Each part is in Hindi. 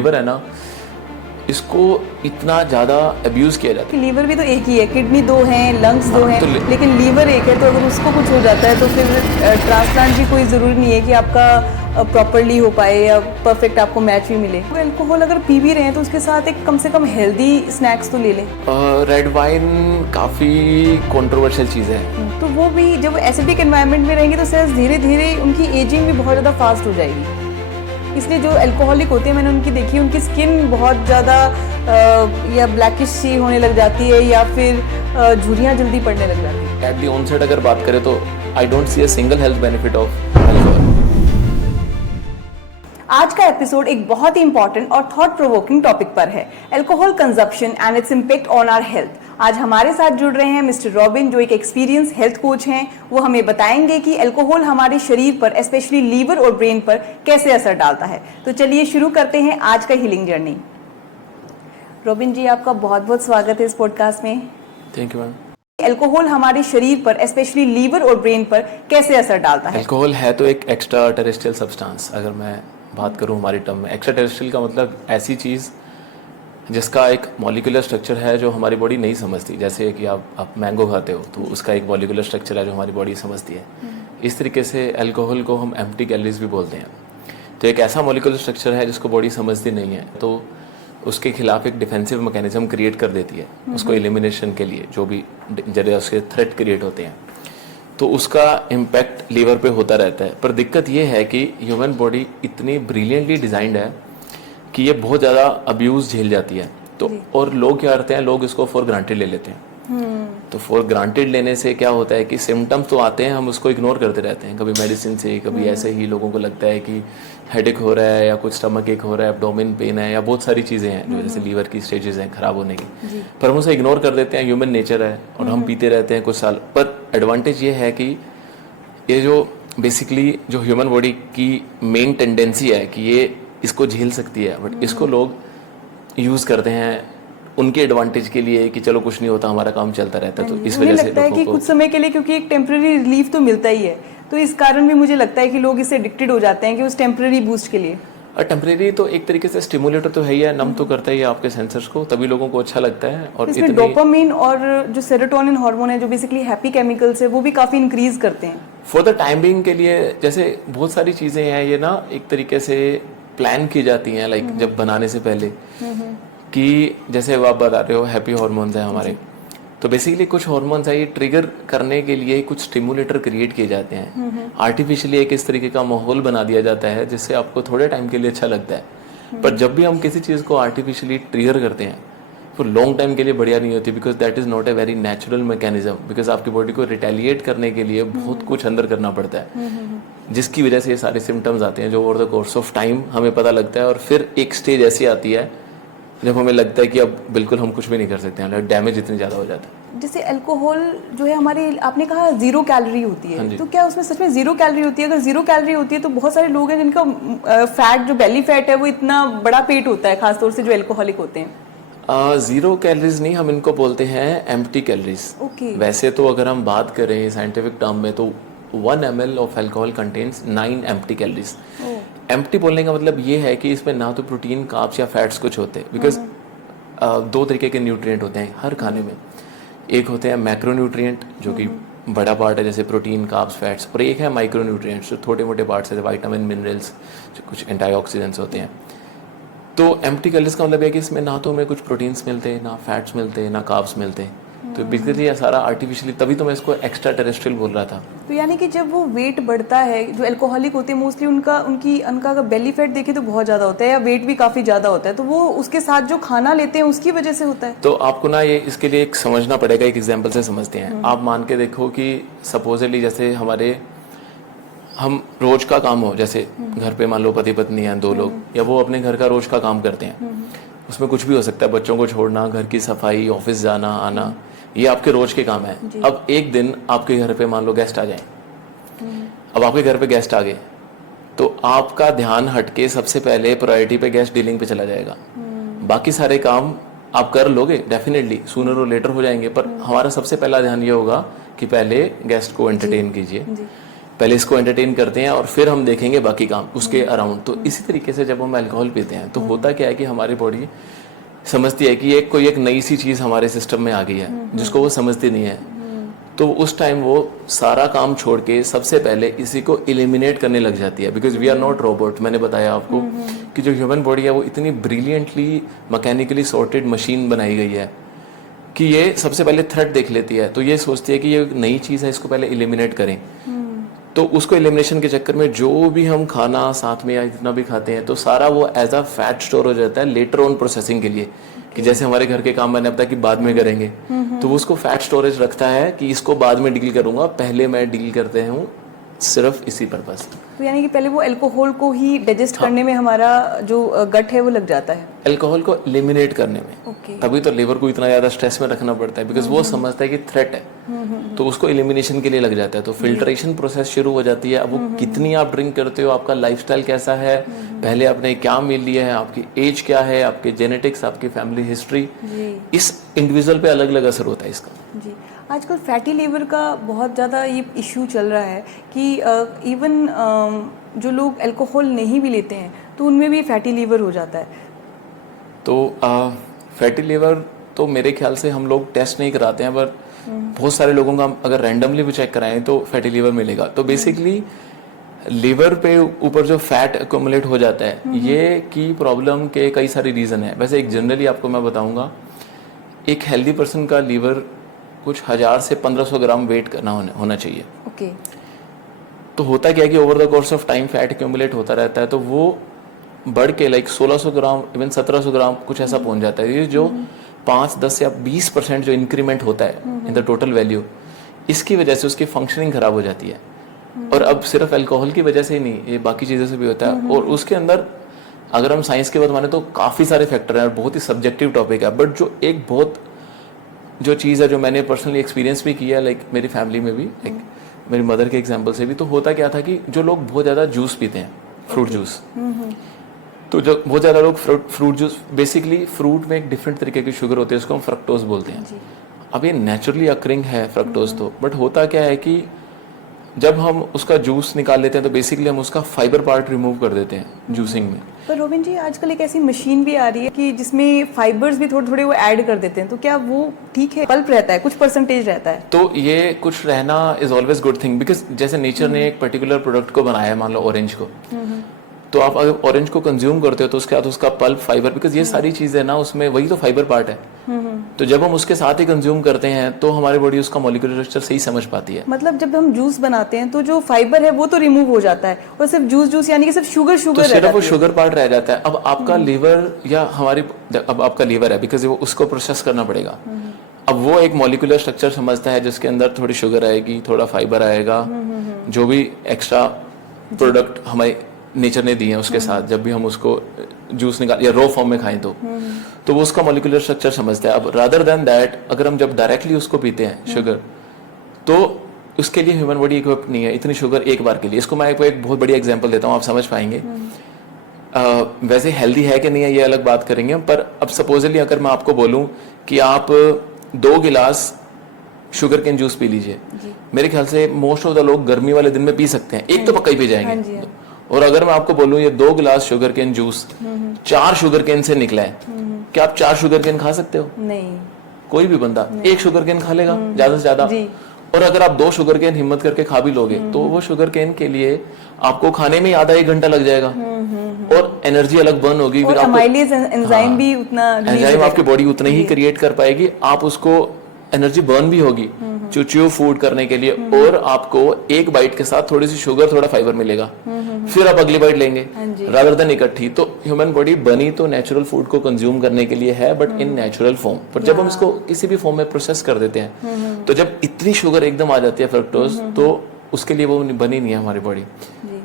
लीवर है ना, इसको इतना ज़्यादा अब्यूज़ किया जाता है। लीवर भी तो एक ही है, किडनी दो हैं, लंग्स दो हैं, तो लेकिन लीवर एक है। तो अगर उसको कुछ हो जाता है तो फिर ट्रांसप्लांट भी कोई ज़रूरी नहीं है कि आपका प्रॉपरली हो पाए या परफेक्ट आपको मैच भी मिले। तो अल्कोहल अगर पी भी रहे हैं तो उसके साथ एक कम से कम हेल्दी स्नैक्स तो ले लें। रेड वाइन काफ़ी कंट्रोवर्शियल चीज़ है। तो वो भी जब एसिडिक एनवायरनमेंट में रहेंगे तो सेल्स धीरे धीरे उनकी एजिंग भी बहुत ज़्यादा फास्ट हो जाएगी। इसलिए जो अल्कोहलिक होते हैं, मैंने उनकी देखी, उनकी स्किन बहुत ज़्यादा या ब्लैकिश सी होने लग जाती है या फिर झुर्रियाँ जल्दी पड़ने लग जाती है। एट दी ऑनसेट अगर बात करें तो I don't see a single health benefit of alcohol. आज का एपिसोड एक बहुत ही इंपॉर्टेंट और थॉट प्रोवोकिंग टॉपिक पर है, alcohol consumption and its impact on our health. आज हमारे साथ जुड़ रहे हैं मिस्टर रॉबिन, जो एक एक्सपीरियंस हेल्थ कोच हैं। वो हमें बताएंगे कि अल्कोहल हमारे शरीर पर, स्पेशली लीवर और ब्रेन पर कैसे असर डालता है। तो चलिए शुरू करते हैं आज का हीलिंग जर्नी। रॉबिन जी, आपका बहुत बहुत स्वागत है इस पॉडकास्ट में। Thank you ma'am. अल्कोहल हमारे शरीर पर, स्पेशली लीवर और ब्रेन पर कैसे असर डालता है? अल्कोहल है तो एक एक्स्ट्रा टेरेस्ट्रियल सब्सटेंस। अगर मैं बात करूं हमारी टर्म में, एक्स्ट्रा टेरेस्ट्रियल का मतलब ऐसी चीज़ जिसका एक मॉलिक्यूलर स्ट्रक्चर है जो हमारी बॉडी नहीं समझती। जैसे कि आप मैंगो खाते हो तो उसका एक मॉलिक्यूलर स्ट्रक्चर है जो हमारी बॉडी समझती है। इस तरीके से अल्कोहल को हम एम्प्टी कैलोरीज भी बोलते हैं। तो एक ऐसा मॉलिक्यूलर स्ट्रक्चर है जिसको बॉडी समझती नहीं है, तो उसके खिलाफ एक डिफेंसिव मैकेनिज्म क्रिएट कर देती है उसको एलिमिनेशन के लिए, जो भी जरिए उसके थ्रेट क्रिएट होते हैं। तो उसका इम्पैक्ट लीवर पे होता रहता है। पर दिक्कत ये है कि ह्यूमन बॉडी इतनी ब्रिलियंटली डिजाइंड है कि ये बहुत ज़्यादा अब्यूज़ झेल जाती है। तो और लोग क्या करते हैं, लोग इसको फॉर ग्रांटेड ले लेते हैं। तो फॉर ग्रांटेड लेने से क्या होता है कि सिम्टम्स तो आते हैं, हम उसको इग्नोर करते रहते हैं। कभी मेडिसिन से, कभी ऐसे ही लोगों को लगता है कि हेडेक हो रहा है या कुछ स्टमक एक हो रहा है, एब्डोमेन पेन है या बहुत सारी चीज़ें हैं जो जैसे लीवर की स्टेजेस हैं खराब होने की, पर हम उसे इग्नोर कर देते हैं। ह्यूमन नेचर है और हम पीते रहते हैं कुछ साल। पर एडवांटेज ये है कि ये जो बेसिकली जो ह्यूमन बॉडी की मेन टेंडेंसी है कि ये इसको झेल सकती है, बट इसको लोग यूज़ करते हैं उनके एडवांटेज के लिए कि चलो कुछ नहीं होता, हमारा काम चलता रहता है। तो इस वजह से लगता है कि कुछ समय के लिए, क्योंकि एक टेम्पररी रिलीफ तो मिलता ही है, तो इस कारण भी मुझे लगता है कि लोग इससे एडिक्टेड हो जाते हैं कि उस टेम्पररी बूस्ट के लिए। और टेम्परेरी तो एक तरीके से स्टिमुलेटर तो है ही है, नम तो करता ही है आपके सेंसर्स को, तभी लोगों को अच्छा लगता है। और इसमें डोपामिन और जो सेरोटोनिन हार्मोन है, जो बेसिकली हैप्पी केमिकल्स है, वो भी काफी इंक्रीज करते हैं फॉर द टाइम बीइंग के लिए। जैसे बहुत सारी चीजें हैं ये ना एक तरीके से प्लान की जाती हैं, लाइक जब बनाने से पहले, कि जैसे आप बता रहे हो हैप्पी हार्मोन्स हैं हमारे, तो बेसिकली कुछ हार्मोन्स है ये ट्रिगर करने के लिए कुछ स्टिमुलेटर क्रिएट किए जाते हैं। आर्टिफिशियली एक इस तरीके का माहौल बना दिया जाता है जिससे आपको थोड़े टाइम के लिए अच्छा लगता है। पर जब भी हम किसी चीज़ को आर्टिफिशियली ट्रिगर करते हैं तो लॉन्ग टाइम के लिए बढ़िया नहीं होती, because that is not a very natural mechanism. Because आपकी बॉडी को रिटेलिएट करने के लिए बहुत कुछ अंदर करना पड़ता है, जिसकी वजह से ये सारे सिम्टम्स आते हैं जो over the course of time हमें पता लगता है। और फिर एक स्टेज ऐसी आती है जब हमें लगता है कि अब बिल्कुल हम कुछ भी नहीं कर सकते हैं, डैमेज इतनी ज़्यादा हो जाता है। जैसे अल्कोहल जो है हमारी, आपने कहा 0 कैलोरी होती है, तो क्या उसमें सच में 0 कैलोरी होती है? अगर 0 कैलोरी होती है तो बहुत सारे लोग हैं जिनका फैट, जो बेली फैट है, वो इतना बड़ा पेट होता है, खासतौर से जो अल्कोहलिक होते हैं। 0 कैलोरीज नहीं, हम इनको बोलते हैं एम्प्टी कैलोरीज। वैसे तो अगर हम बात करें साइंटिफिक टर्म में तो 1 ml of alcohol contains 9 empty calories. Empty बोलने का मतलब ये है कि इसमें ना तो प्रोटीन, कार्ब्स या फैट्स कुछ होते हैं, बिकॉज 2 तरीके के न्यूट्रिएंट होते हैं हर खाने में। एक होते हैं मैक्रो न्यूट्रिएंट जो कि बड़ा पार्ट है, जैसे प्रोटीन, कार्ब्स, फैट्स, और एक है माइक्रो न्यूट्रिएंट्स जो छोटे मोटे पार्ट्स है, विटामिन, मिनरल्स, जो कुछ एंटीऑक्सीडेंट्स होते हैं। तो एम्प्टी कैलोरीज का मतलब है कि इसमें ना तो हमें कुछ प्रोटीन्स मिलते हैं, ना फैट्स मिलते हैं, ना कार्ब्स मिलते हैं। तो बेसिकली ये सारा आर्टिफिशियली, तभी तो मैं इसको एक्स्ट्रा टेरेस्ट्रियल बोल रहा था। तो यानी कि जब वो वेट बढ़ता है, जो अल्कोहलिक होते हैं मोस्टली, उनका अगर बेली फैट देखें तो बहुत ज़्यादा होता है या वेट भी काफ़ी ज़्यादा होता है, तो वो उसके साथ जो खाना लेते हैं उसकी वजह से होता है। तो आपको ना ये इसके लिए एक समझना पड़ेगा, एक एग्जाम्पल से समझते हैं। आप मान के देखो कि सपोजली जैसे हम रोज का काम हो, जैसे घर पे मान लो पति पत्नी हैं 2 लोग, या वो अपने घर का रोज का काम करते हैं। उसमें कुछ भी हो सकता है, बच्चों को छोड़ना, घर की सफाई, ऑफिस जाना आना, ये आपके रोज के काम है। अब एक दिन आपके घर पे मान लो गेस्ट आ जाए। अब आपके घर पे गेस्ट आ गए तो आपका ध्यान हटके सबसे पहले प्रायोरिटी पे गेस्ट डीलिंग पे चला जाएगा। बाकी सारे काम आप कर लोगे, डेफिनेटली सूनर और लेटर हो जाएंगे, पर हमारा सबसे पहला ध्यान ये होगा कि पहले गेस्ट को एंटरटेन कीजिए। पहले इसको एंटरटेन करते हैं और फिर हम देखेंगे बाकी काम उसके अराउंड। तो इसी तरीके से जब हम अल्कोहल पीते हैं तो होता क्या है कि हमारी बॉडी समझती है कि कोई एक नई सी चीज़ हमारे सिस्टम में आ गई है जिसको वो समझती नहीं है। तो उस टाइम वो सारा काम छोड़ के सबसे पहले इसी को एलिमिनेट करने लग जाती है, because we are not robot. मैंने बताया आपको कि जो ह्यूमन बॉडी है वो इतनी ब्रिलियंटली मैकेनिकली सॉर्टेड मशीन बनाई गई है कि ये सबसे पहले थ्रेट देख लेती है, तो ये सोचती है कि ये नई चीज़ है, इसको पहले एलिमिनेट करें। तो उसको एलिमिनेशन के चक्कर में जो भी हम खाना साथ में या जितना भी खाते हैं तो सारा वो एज अ फैट स्टोर हो जाता है लेटर ऑन प्रोसेसिंग के लिए, कि जैसे हमारे घर के काम मैंने बताया कि बाद में करेंगे, तो वो उसको फैट स्टोरेज रखता है कि इसको बाद में डील करूंगा, पहले मैं डील करते हूँ सिर्फ इसी पर्पस। तो यानी कि पहले वो अल्कोहल को ही डाइजेस्ट करने में हमारा जो गट है वो लग जाता है, अल्कोहल को एलिमिनेट करने में। तभी तो लिवर को इतना ज्यादा स्ट्रेस में रखना पड़ता है, बिकॉज वो समझता है कि थ्रेट है, तो उसको एलिमिनेशन के लिए लग जाता है। तो फिल्ट्रेशन प्रोसेस शुरू हो जाती है। अब वो कितनी आप ड्रिंक करते हो, आपका लाइफस्टाइल कैसा है, पहले आपने क्या मील लिया है, आपकी एज क्या है, आपके जेनेटिक्स, आपकी फैमिली हिस्ट्री, इस इंडिविजुअल पे अलग अलग असर होता है इसका। जी, आजकल फैटी लीवर का बहुत ज़्यादा ये इशू चल रहा है कि इवन जो लोग अल्कोहल नहीं भी लेते हैं तो उनमें भी फैटी लीवर हो जाता है। तो फैटी लीवर तो मेरे ख्याल से हम लोग टेस्ट नहीं कराते हैं, पर बहुत सारे लोगों का अगर रैंडमली भी चेक कराएं तो फैटी लीवर मिलेगा। तो बेसिकली लीवर पे ऊपर जो फैट एक्यूमुलेट हो जाता है, ये की प्रॉब्लम के कई सारे रीज़न है। वैसे एक जनरली आपको मैं बताऊंगा, एक हेल्दी पर्सन का लीवर कुछ 1000 से 1500 ग्राम वेट करना होना चाहिए। ओके। तो होता क्या है कि over the course of time fat accumulate होता रहता है, तो वो बढ़ के लाइक 1600 ग्राम इवन 1700 ग्राम कुछ ऐसा पहुंच जाता है। ये जो 5, 10 या 20% जो इंक्रीमेंट होता है इन द टोटल वैल्यू, इसकी वजह से उसकी फंक्शनिंग खराब हो जाती है। और अब सिर्फ अल्कोहल की वजह से ही नहीं, ये बाकी चीज़ों से भी होता है। और उसके अंदर अगर हम साइंस की बात माने तो काफ़ी सारे फैक्टर हैं, बहुत ही सब्जेक्टिव टॉपिक है। बट जो एक बहुत जो चीज़ है जो मैंने पर्सनली एक्सपीरियंस भी किया, लाइक मेरी फैमिली में भी, लाइक मेरी मदर के एग्जांपल से भी, तो होता क्या था कि जो लोग बहुत ज़्यादा जूस पीते हैं, फ्रूट जूस, तो जो बहुत ज़्यादा लोग फ्रूट जूस, बेसिकली फ्रूट में एक डिफरेंट तरीके की शुगर होती है, उसको हम फ्रक्टोज बोलते हैं। अब ये नेचुरली अकरिंग है फ्रक्टोज तो, बट होता क्या है कि जब हम उसका जूस निकाल लेते हैं तो बेसिकली हम उसका फाइबर पार्ट रिमूव कर देते हैं जूसिंग में। पर रोबिन जी, आजकल एक ऐसी मशीन भी आ रही है कि जिसमें फाइबर्स भी थोड़े थोड़े वो ऐड कर देते हैं, तो क्या वो ठीक है? पल्प रहता है, कुछ परसेंटेज रहता है, तो ये कुछ रहना is always good thing, because जैसे नेचर ने एक पर्टिकुलर प्रोडक्ट को बनाया है, मान लो ऑरेंज को, तो आप अगर ऑरेंज को कंज्यूम करते हो तो उसके साथ उसका पल्प, फाइबर, बिकॉज ये सारी चीजें ना उसमें वही तो फाइबर पार्ट है, तो जब हम उसके साथ ही कंज्यूम करते हैं तो हमारी बॉडी उसका मॉलिक्यूलर स्ट्रक्चर सही समझ पाती है। मतलब जब हम जूस बनाते हैं तो जो फाइबर है वो तो रिमूव हो जाता है और सिर्फ जूस यानी कि सिर्फ शुगर तो सिर्फ वो शुगर पार्ट रह जाता है। अब आपका लीवर या हमारी, अब आपका लीवर है, बिकॉज वो उसको प्रोसेस करना पड़ेगा। अब वो एक मॉलिक्यूलर स्ट्रक्चर समझता है जिसके अंदर थोड़ी शुगर आएगी, थोड़ा फाइबर आएगा, जो भी एक्स्ट्रा प्रोडक्ट हमारे नेचर ने दिए हैं उसके साथ, जब भी हम उसको जूस निकाल या रो फॉर्म में खाएं तो वो उसका मॉलिक्यूलर स्ट्रक्चर समझता है। अब रादर देन दैट, अगर हम जब डायरेक्टली उसको पीते हैं शुगर, तो उसके लिए ह्यूमन बॉडी इक्विप नहीं है इतनी शुगर एक बार के लिए। इसको मैं आपको एक बहुत बढ़िया एग्जांपल देता हूँ, आप समझ पाएंगे। वैसे हेल्दी है कि नहीं है ये अलग बात करेंगे, पर अब सपोजली अगर मैं आपको बोलूं कि आप 2 गिलास शुगर केन जूस पी लीजिए, मेरे ख्याल से मोस्ट ऑफ द लोग गर्मी वाले दिन में पी सकते हैं, एक तो पक्का ही पी जाएंगे। और अगर मैं आपको बोलूं ये 2 गिलास sugar cane juice 4 sugar cane से निकला है, क्या आप 4 शुगर केन खा सकते हो? नहीं। कोई भी बंदा 1 शुगर केन खा लेगा ज्यादा से ज्यादा। और अगर आप 2 शुगर केन हिम्मत करके खा भी लोगे तो वो शुगर केन के लिए आपको खाने में आधा 1 घंटा लग जाएगा और एनर्जी अलग बर्न होगी। और अमाइलेज एंजाइम भी उतना, एंजाइम आपकी बॉडी उतना ही क्रिएट कर पाएगी, आप उसको एनर्जी बर्न भी होगी च्यू फूड करने के लिए, और आपको एक बाइट के साथ थोड़ी सी शुगर, थोड़ा फाइबर मिलेगा, फिर आप अगली बाइट लेंगे रादर देन इकट्ठी। तो ह्यूमन बॉडी बनी तो नेचुरल फूड को कंज्यूम करने के लिए है, बट इन नेचुरल फॉर्म। पर जब हम इसको किसी भी फॉर्म में प्रोसेस कर देते हैं तो जब इतनी शुगर एकदम आ जाती है फ्रक्टोज, तो उसके लिए वो बनी नहीं है हमारी बॉडी,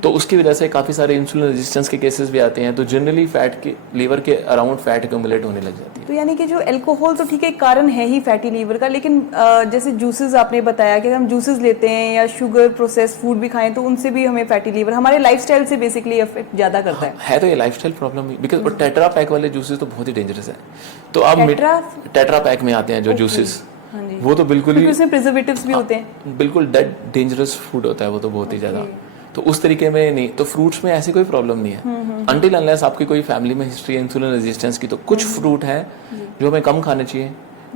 तो उसकी वजह से काफी सारे इंसुलिन रेजिस्टेंस के केसेस भी आते हैं। तो जनरली फैट के लीवर के अराउंड फैट एक्यूमुलेट होने लग जाती है। तो यानी कि जो अल्कोहल तो ठीक है, कारण है ही फैटी लीवर का, लेकिन जैसे जूसेस आपने बताया कि हम जूसेस लेते हैं या शुगर प्रोसेस फूड भी खाएं तो उनसे भी हमें फैटी लीवर हमारे लाइफस्टाइल से बेसिकली अफेक्ट ज्यादा करता है। तो ये lifestyle problem he, because tetra pack वाले जूसेस तो बहुत ही डेंजरस है। तो आप टेट्रा पैक में आते हैं जो जूसेस, हाँ जी। वो तो बिल्कुल ही क्योंकि उसमें प्रिजर्वेटिव्स भी होते हैं। बिल्कुल डेड डेंजरस फूड होता है वो तो बहुत ही ज़्यादा। तो उस तरीके में नहीं, तो फ्रूट्स में ऐसी कोई प्रॉब्लम नहीं है अनटिल अनलेस आपकी कोई फैमिली में हिस्ट्री है इंसुलिन रेजिस्टेंस की। तो कुछ फ्रूट है जो हमें कम खाने चाहिए,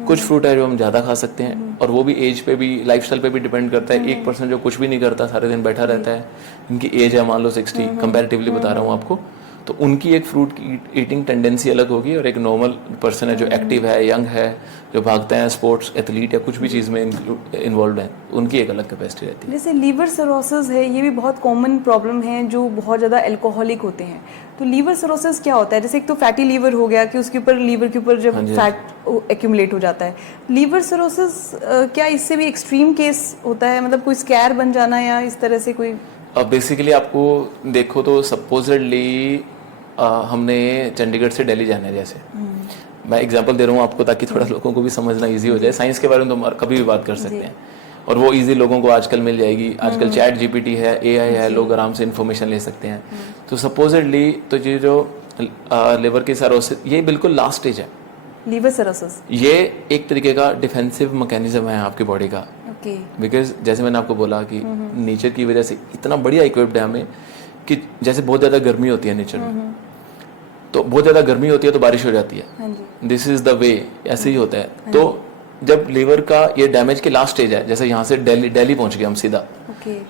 कुछ फ्रूट है जो हम ज़्यादा खा सकते हैं, और वो भी एज पे भी लाइफस्टाइल पे भी डिपेंड करता है। 1% जो कुछ भी नहीं करता, सारे दिन बैठा रहता है, इनकी एज है मान लो 60, कंपैरेटिवली बता रहा हूँ आपको, तो उनकी एक फ्रूट की ईटिंग टेंडेंसी अलग होगी, और एक नॉर्मल पर्सन है जो एक्टिव है, यंग है, जो भागते हैं, स्पोर्ट्स एथलीट या कुछ भी चीज़ में इन्वॉल्व है, उनकी एक अलग कैपेसिटी रहती है। जैसे लीवर सिरोसिस है, ये भी बहुत कॉमन प्रॉब्लम है जो बहुत ज़्यादा अल्कोहलिक होते हैं। तो लीवर सिरोसिस क्या होता है? जैसे एक तो फैटी लीवर हो गया कि उसके ऊपर लीवर के ऊपर जब फैट एक्यूमुलेट हो जाता है। लीवर सिरोसिस क्या इससे भी एक्सट्रीम केस होता है, मतलब कोई स्कैर बन जाना या इस तरह से कोई? अब बेसिकली आपको देखो तो सपोजडली हमने चंडीगढ़ से दिल्ली जाना है, जैसे मैं एग्जांपल दे रहा हूँ आपको ताकि थोड़ा लोगों को भी समझना इजी हो जाए। साइंस के बारे में तो कभी भी बात कर सकते हैं, और वो इजी लोगों को आजकल मिल जाएगी। आजकल चैट जीपीटी है, एआई है, लोग आराम से इन्फॉर्मेशन ले सकते हैं। तो सपोजडली तो ये जो लिवर की सिरोसिस, ये बिल्कुल लास्ट स्टेज है। लीवर सिरोसिस ये एक तरीके का डिफेंसिव मैकेनिज्म है आपकी बॉडी का, ओके। बिकॉज जैसे मैंने आपको बोला कि नेचर की वजह से इतना बढ़िया इक्विप्ड है हमें कि जैसे बहुत ज़्यादा गर्मी होती है नेचर में, तो बहुत ज़्यादा गर्मी होती है तो बारिश हो जाती है, दिस इज द वे, ऐसे ही होता है। तो जब लीवर का ये डैमेज के लास्ट स्टेज है, जैसे यहाँ से दिल्ली पहुंच गए हम सीधा,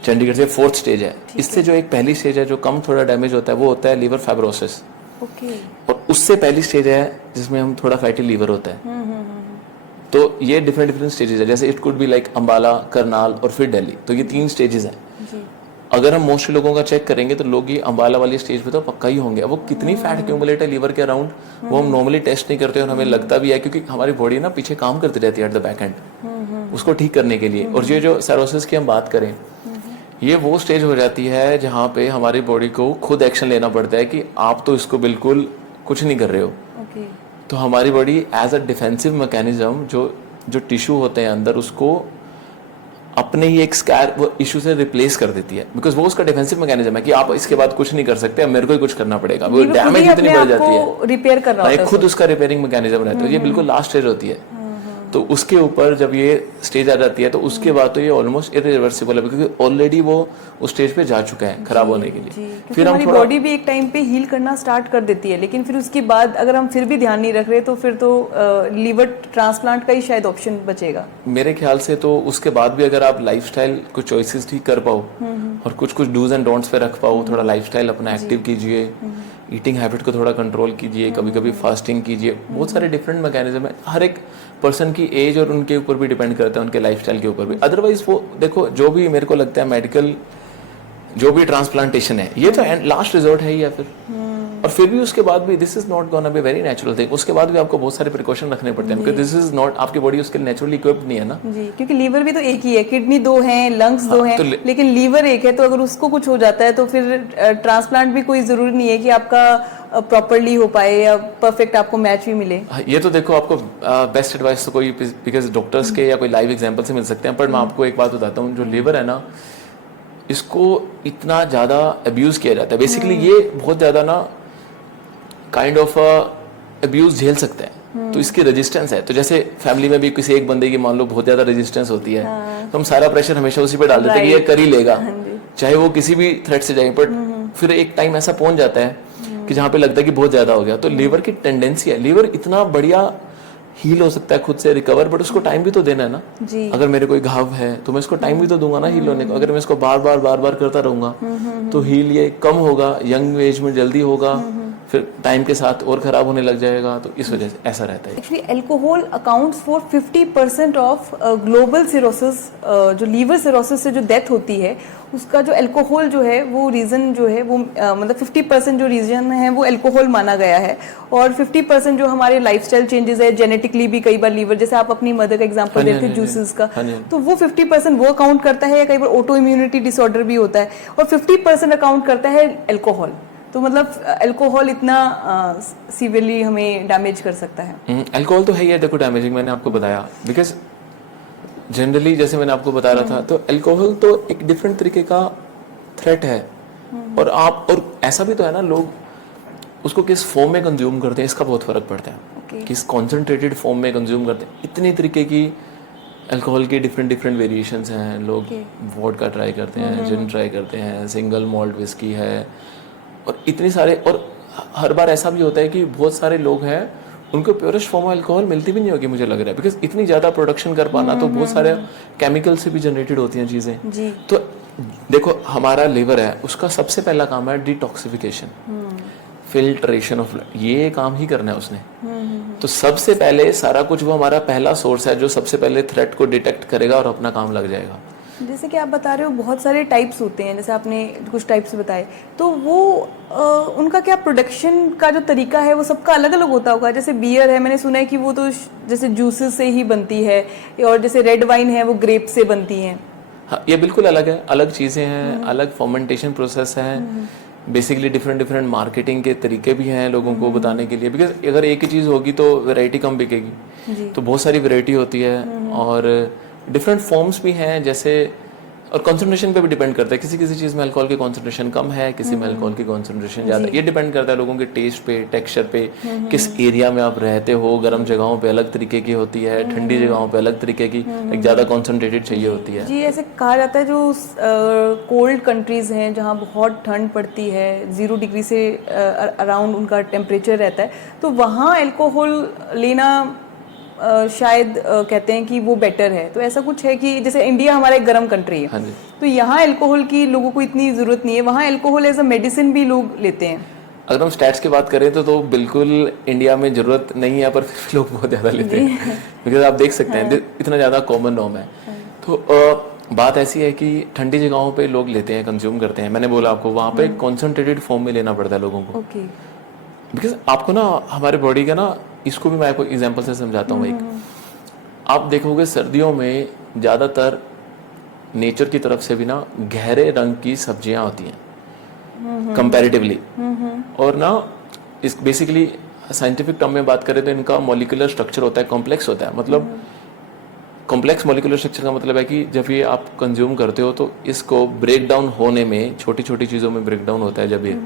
चंडीगढ़ से 4th स्टेज है, इससे जो एक पहली स्टेज है जो कम थोड़ा डैमेज होता है वो होता है लीवर फाइब्रोसिस, और उससे पहली स्टेज है जिसमें हम थोड़ा फैटी लीवर होता है। तो ये डिफरेंट स्टेजेस है, जैसे it could be like Ambala, Karnal और फिर दिल्ली, तो ये 3 स्टेजेस हैं। अगर हम मोस्टली लोगों का चेक करेंगे तो लोग ये अंबाला वाली स्टेज पे तो पक्का ही होंगे। अब वो कितनी फैट एक्यूमुलेट है लीवर के अराउंड, वो हम नॉर्मली टेस्ट नहीं करते और हमें लगता भी है, क्योंकि हमारी बॉडी ना पीछे काम करती रहती है एट द बैक एंड उसको ठीक करने के लिए। और ये जो सिरोसिस की हम बात करें, ये वो स्टेज हो जाती है जहाँ पे हमारी बॉडी को खुद एक्शन लेना पड़ता है कि आप तो इसको बिल्कुल कुछ नहीं कर रहे हो। तो हमारी body as a defensive mechanism जो टिश्यू होते हैं अंदर, उसको अपने ही एक स्कैर वो इशू से रिप्लेस कर देती है, बिकॉज वो उसका डिफेंसिव मैकेनिज्म है कि आप इसके बाद कुछ नहीं कर सकते, मेरे को ही कुछ करना पड़ेगा। वो डैमेज इतनी बढ़ जाती है, रिपेयर कर रहा होता है, खुद उसका रिपेयरिंग मैकेनिज्म रहता है। ये बिल्कुल लास्ट स्टेज होती है। तो उसके ऊपर जब ये स्टेज आ जाती है तो उसके बाद तो ये ऑलमोस्ट इरिवर्सिबल है, क्योंकि ऑलरेडी वो उस स्टेज पे जा चुका है खराब होने के लिए। फिर हमारी बॉडी भी एक टाइम पे हील करना स्टार्ट कर देती है, लेकिन फिर उसके बाद अगर हम फिर भी ध्यान नहीं रख रहे तो फिर तो लीवर ट्रांसप्लांट का ही शायद ऑप्शन बचेगा मेरे ख्याल से। तो उसके बाद भी अगर आप लाइफस्टाइल कुछ चॉइसेस ठीक कर पाओ और कुछ डूज एंड डोंट्स पे रख पाओ, थोड़ा लाइफस्टाइल अपना एक्टिव कीजिए, ईटिंग हैबिट को थोड़ा कंट्रोल कीजिए, कभी कभी फास्टिंग कीजिए, बहुत सारे डिफरेंट मैकेनिज्म है। हर एक पर्सन की एज और उनके ऊपर भी डिपेंड करता है, उनके लाइफस्टाइल के ऊपर भी। अदरवाइज वो देखो, जो भी मेरे को लगता है मेडिकल जो भी ट्रांसप्लांटेशन है, ये तो लास्ट रिजॉर्ट है ही या फिर, और फिर भी उसके बाद भी this is not gonna be very natural thing. उसके बाद भी आपको बहुत सारे प्रिकॉशन रखने पड़ते हैं, बिकॉज दिस इज नॉट, आपकी बॉडी उसके नेचुरली इक्विप्ड नहीं है ना जी। क्योंकि लीवर भी तो एक ही है, किडनी 2 हैं, लंग्स 2 हैं, लेकिन लीवर एक है। तो अगर उसको कुछ हो जाता है तो फिर ट्रांसप्लांट भी कोई जरूरी नहीं है कि आपका प्रॉपरली हो पाए या परफेक्ट आपको मैच भी मिले। ये तो देखो, आपको बेस्ट एडवाइस तो कोई बिकॉज डॉक्टर्स के या कोई लाइव एग्जांपल से मिल सकते हैं, पर मैं आपको एक बात बताता हूँ, जो लीवर है ना, इसको इतना ज़्यादा अब्यूज किया जाता है। बेसिकली ये बहुत ज़्यादा ना काइंड ऑफ अब्यूज झेल सकता है, तो इसकी रेजिस्टेंस है। तो जैसे फैमिली में भी किसी एक बंदे की मान लो बहुत ज़्यादा रेजिस्टेंस होती है, तो हम सारा प्रेशर हमेशा उसी पे डाल देते हैं कि ये कर ही लेगा, चाहे वो किसी भी थ्रेट से जाए। बट फिर एक टाइम ऐसा पहुंच जाता है कि जहाँ पे लगता है कि बहुत ज़्यादा हो गया। तो लीवर की टेंडेंसी है, लीवर इतना बढ़िया हील हो सकता है खुद से रिकवर, बट उसको टाइम भी तो देना है ना जी। अगर मेरे कोई घाव है तो मैं इसको टाइम भी तो दूंगा ना हील होने को। अगर मैं इसको बार बार करता रहूंगा तो हील ये कम होगा, यंग एज में जल्दी होगा, फिर टाइम के साथ और खराब होने लग जाएगा। तो इस वजह से ऐसा रहता है। Actually alcohol accounts for 50% of global cirrhosis, जो लीवर सिरोसिस से जो डेथ होती है उसका जो अल्कोहल जो है वो रीजन जो है वो मतलब 50% जो रीजन है वो अल्कोहल माना गया है, और 50% जो हमारे लाइफस्टाइल चेंजेस है, जेनेटिकली भी कई बार लीवर, जैसे आप अपनी मदर का एग्जांपल देते हैं जूसेस का, तो वो 50% वो अकाउंट करता है, या कई बार ऑटो इम्यूनिटी डिसऑर्डर भी होता है, और 50% अकाउंट करता है अल्कोहल। तो मतलब अल्कोहल इतना सीवियरली हमें डैमेज कर सकता है। अल्कोहल तो है ही है, देखो डैमेजिंग, मैंने आपको बताया, बिकॉज जनरली जैसे मैंने आपको बता रहा था, तो अल्कोहल तो एक डिफरेंट तरीके का थ्रेट है। और ऐसा भी तो है ना, लोग उसको किस फॉर्म में कंज्यूम करते हैं, इसका बहुत फर्क पड़ता है। किस कॉन्सेंट्रेटेड फॉर्म में कंज्यूम करते हैं। इतनी तरीके की अल्कोहल के डिफरेंट वेरिएशंस हैं। लोग वोडका ट्राई करते हैं, जिन ट्राई करते हैं, सिंगल मॉल्ट विस्की है, और इतने सारे। और हर बार ऐसा भी होता है कि बहुत सारे लोग हैं उनको प्योरेस्ट फॉर्म ऑफ अल्कोहल मिलती भी नहीं होगी, मुझे लग रहा है, बिकॉज इतनी ज़्यादा प्रोडक्शन कर पाना, तो बहुत सारे केमिकल से भी जनरेटेड होती हैं चीज़ें। तो देखो, हमारा लिवर है, उसका सबसे पहला काम है डिटॉक्सिफिकेशन, फिल्ट्रेशन ऑफ, ये काम ही करना है उसने। तो सबसे पहले सारा कुछ वो हमारा पहला सोर्स है जो सबसे पहले थ्रेट को डिटेक्ट करेगा और अपना काम लग जाएगा। जैसे कि आप बता रहे हो बहुत सारे टाइप्स होते हैं, जैसे आपने कुछ टाइप्स बताए, तो वो उनका क्या प्रोडक्शन का जो तरीका है वो सबका अलग अलग होता होगा। जैसे बियर है, मैंने सुना है कि वो तो जैसे जूसेस से ही बनती है, और जैसे रेड वाइन है वो ग्रेप से बनती है। हाँ, ये बिल्कुल अलग है, अलग चीज़ें हैं, अलग फर्मेंटेशन प्रोसेस है, बेसिकली डिफरेंट मार्केटिंग के तरीके भी हैं लोगों को बताने के लिए। बिकॉज अगर एक ही चीज़ होगी तो वैरायटी कम बिकेगी, तो बहुत सारी वैरायटी होती है, और डिफरेंट फॉर्म्स भी हैं जैसे, और कंसंट्रेशन पे भी डिपेंड करता है। किसी किसी चीज़ में अल्कोहल की कंसंट्रेशन कम है, किसी में अल्कोहल की कंसंट्रेशन ज़्यादा है। ये डिपेंड करता है लोगों के टेस्ट पे, टेक्सचर पे, किस एरिया में आप रहते हो। गर्म जगहों पे अलग तरीके की होती है, ठंडी जगहों पे अलग तरीके की, एक ज़्यादा कॉन्सेंट्रेटेड चाहिए होती है। जी, ऐसे कहा जाता है जो कोल्ड कंट्रीज़ हैं जहाँ बहुत ठंड पड़ती है, 0 डिग्री से अराउंड उनका टेम्परेचर रहता है, तो वहाँ अल्कोहल लेना शायद कहते हैं कि वो बेटर है। तो ऐसा कुछ है कि जैसे इंडिया हमारा एक गर्म कंट्री है, हाँ जी, तो यहाँ अल्कोहल की लोगों को इतनी ज़रूरत नहीं है, वहाँ अल्कोहल एज अ मेडिसिन भी लोग लेते हैं। अगर हम स्टैट्स की बात करें तो बिल्कुल इंडिया में ज़रूरत नहीं है, पर फिर लोग बहुत ज़्यादा लेते हैं, बिकॉज आप देख सकते हैं इतना ज़्यादा कॉमन नॉर्म है। तो बात ऐसी है कि ठंडी जगहों पे लोग लेते हैं, कंज्यूम करते हैं। मैंने बोला आपको, वहाँ पे कॉन्सेंट्रेटेड फॉर्म में लेना पड़ता है लोगों को, बिकॉज आपको ना हमारे बॉडी का ना, इसको भी मैं आपको एग्जांपल से समझाता हूँ। एक आप देखोगे सर्दियों में ज़्यादातर नेचर की तरफ से भी ना गहरे रंग की सब्जियां होती हैं कंपैरेटिवली, और ना इस बेसिकली साइंटिफिक टर्म में बात करें तो इनका मॉलिक्यूलर स्ट्रक्चर होता है, कॉम्प्लेक्स होता है। मतलब कॉम्प्लेक्स मॉलिक्यूलर स्ट्रक्चर का मतलब है कि जब ये आप कंज्यूम करते हो तो इसको ब्रेक डाउन होने में, छोटी छोटी चीज़ों में ब्रेक डाउन होता है जब ये।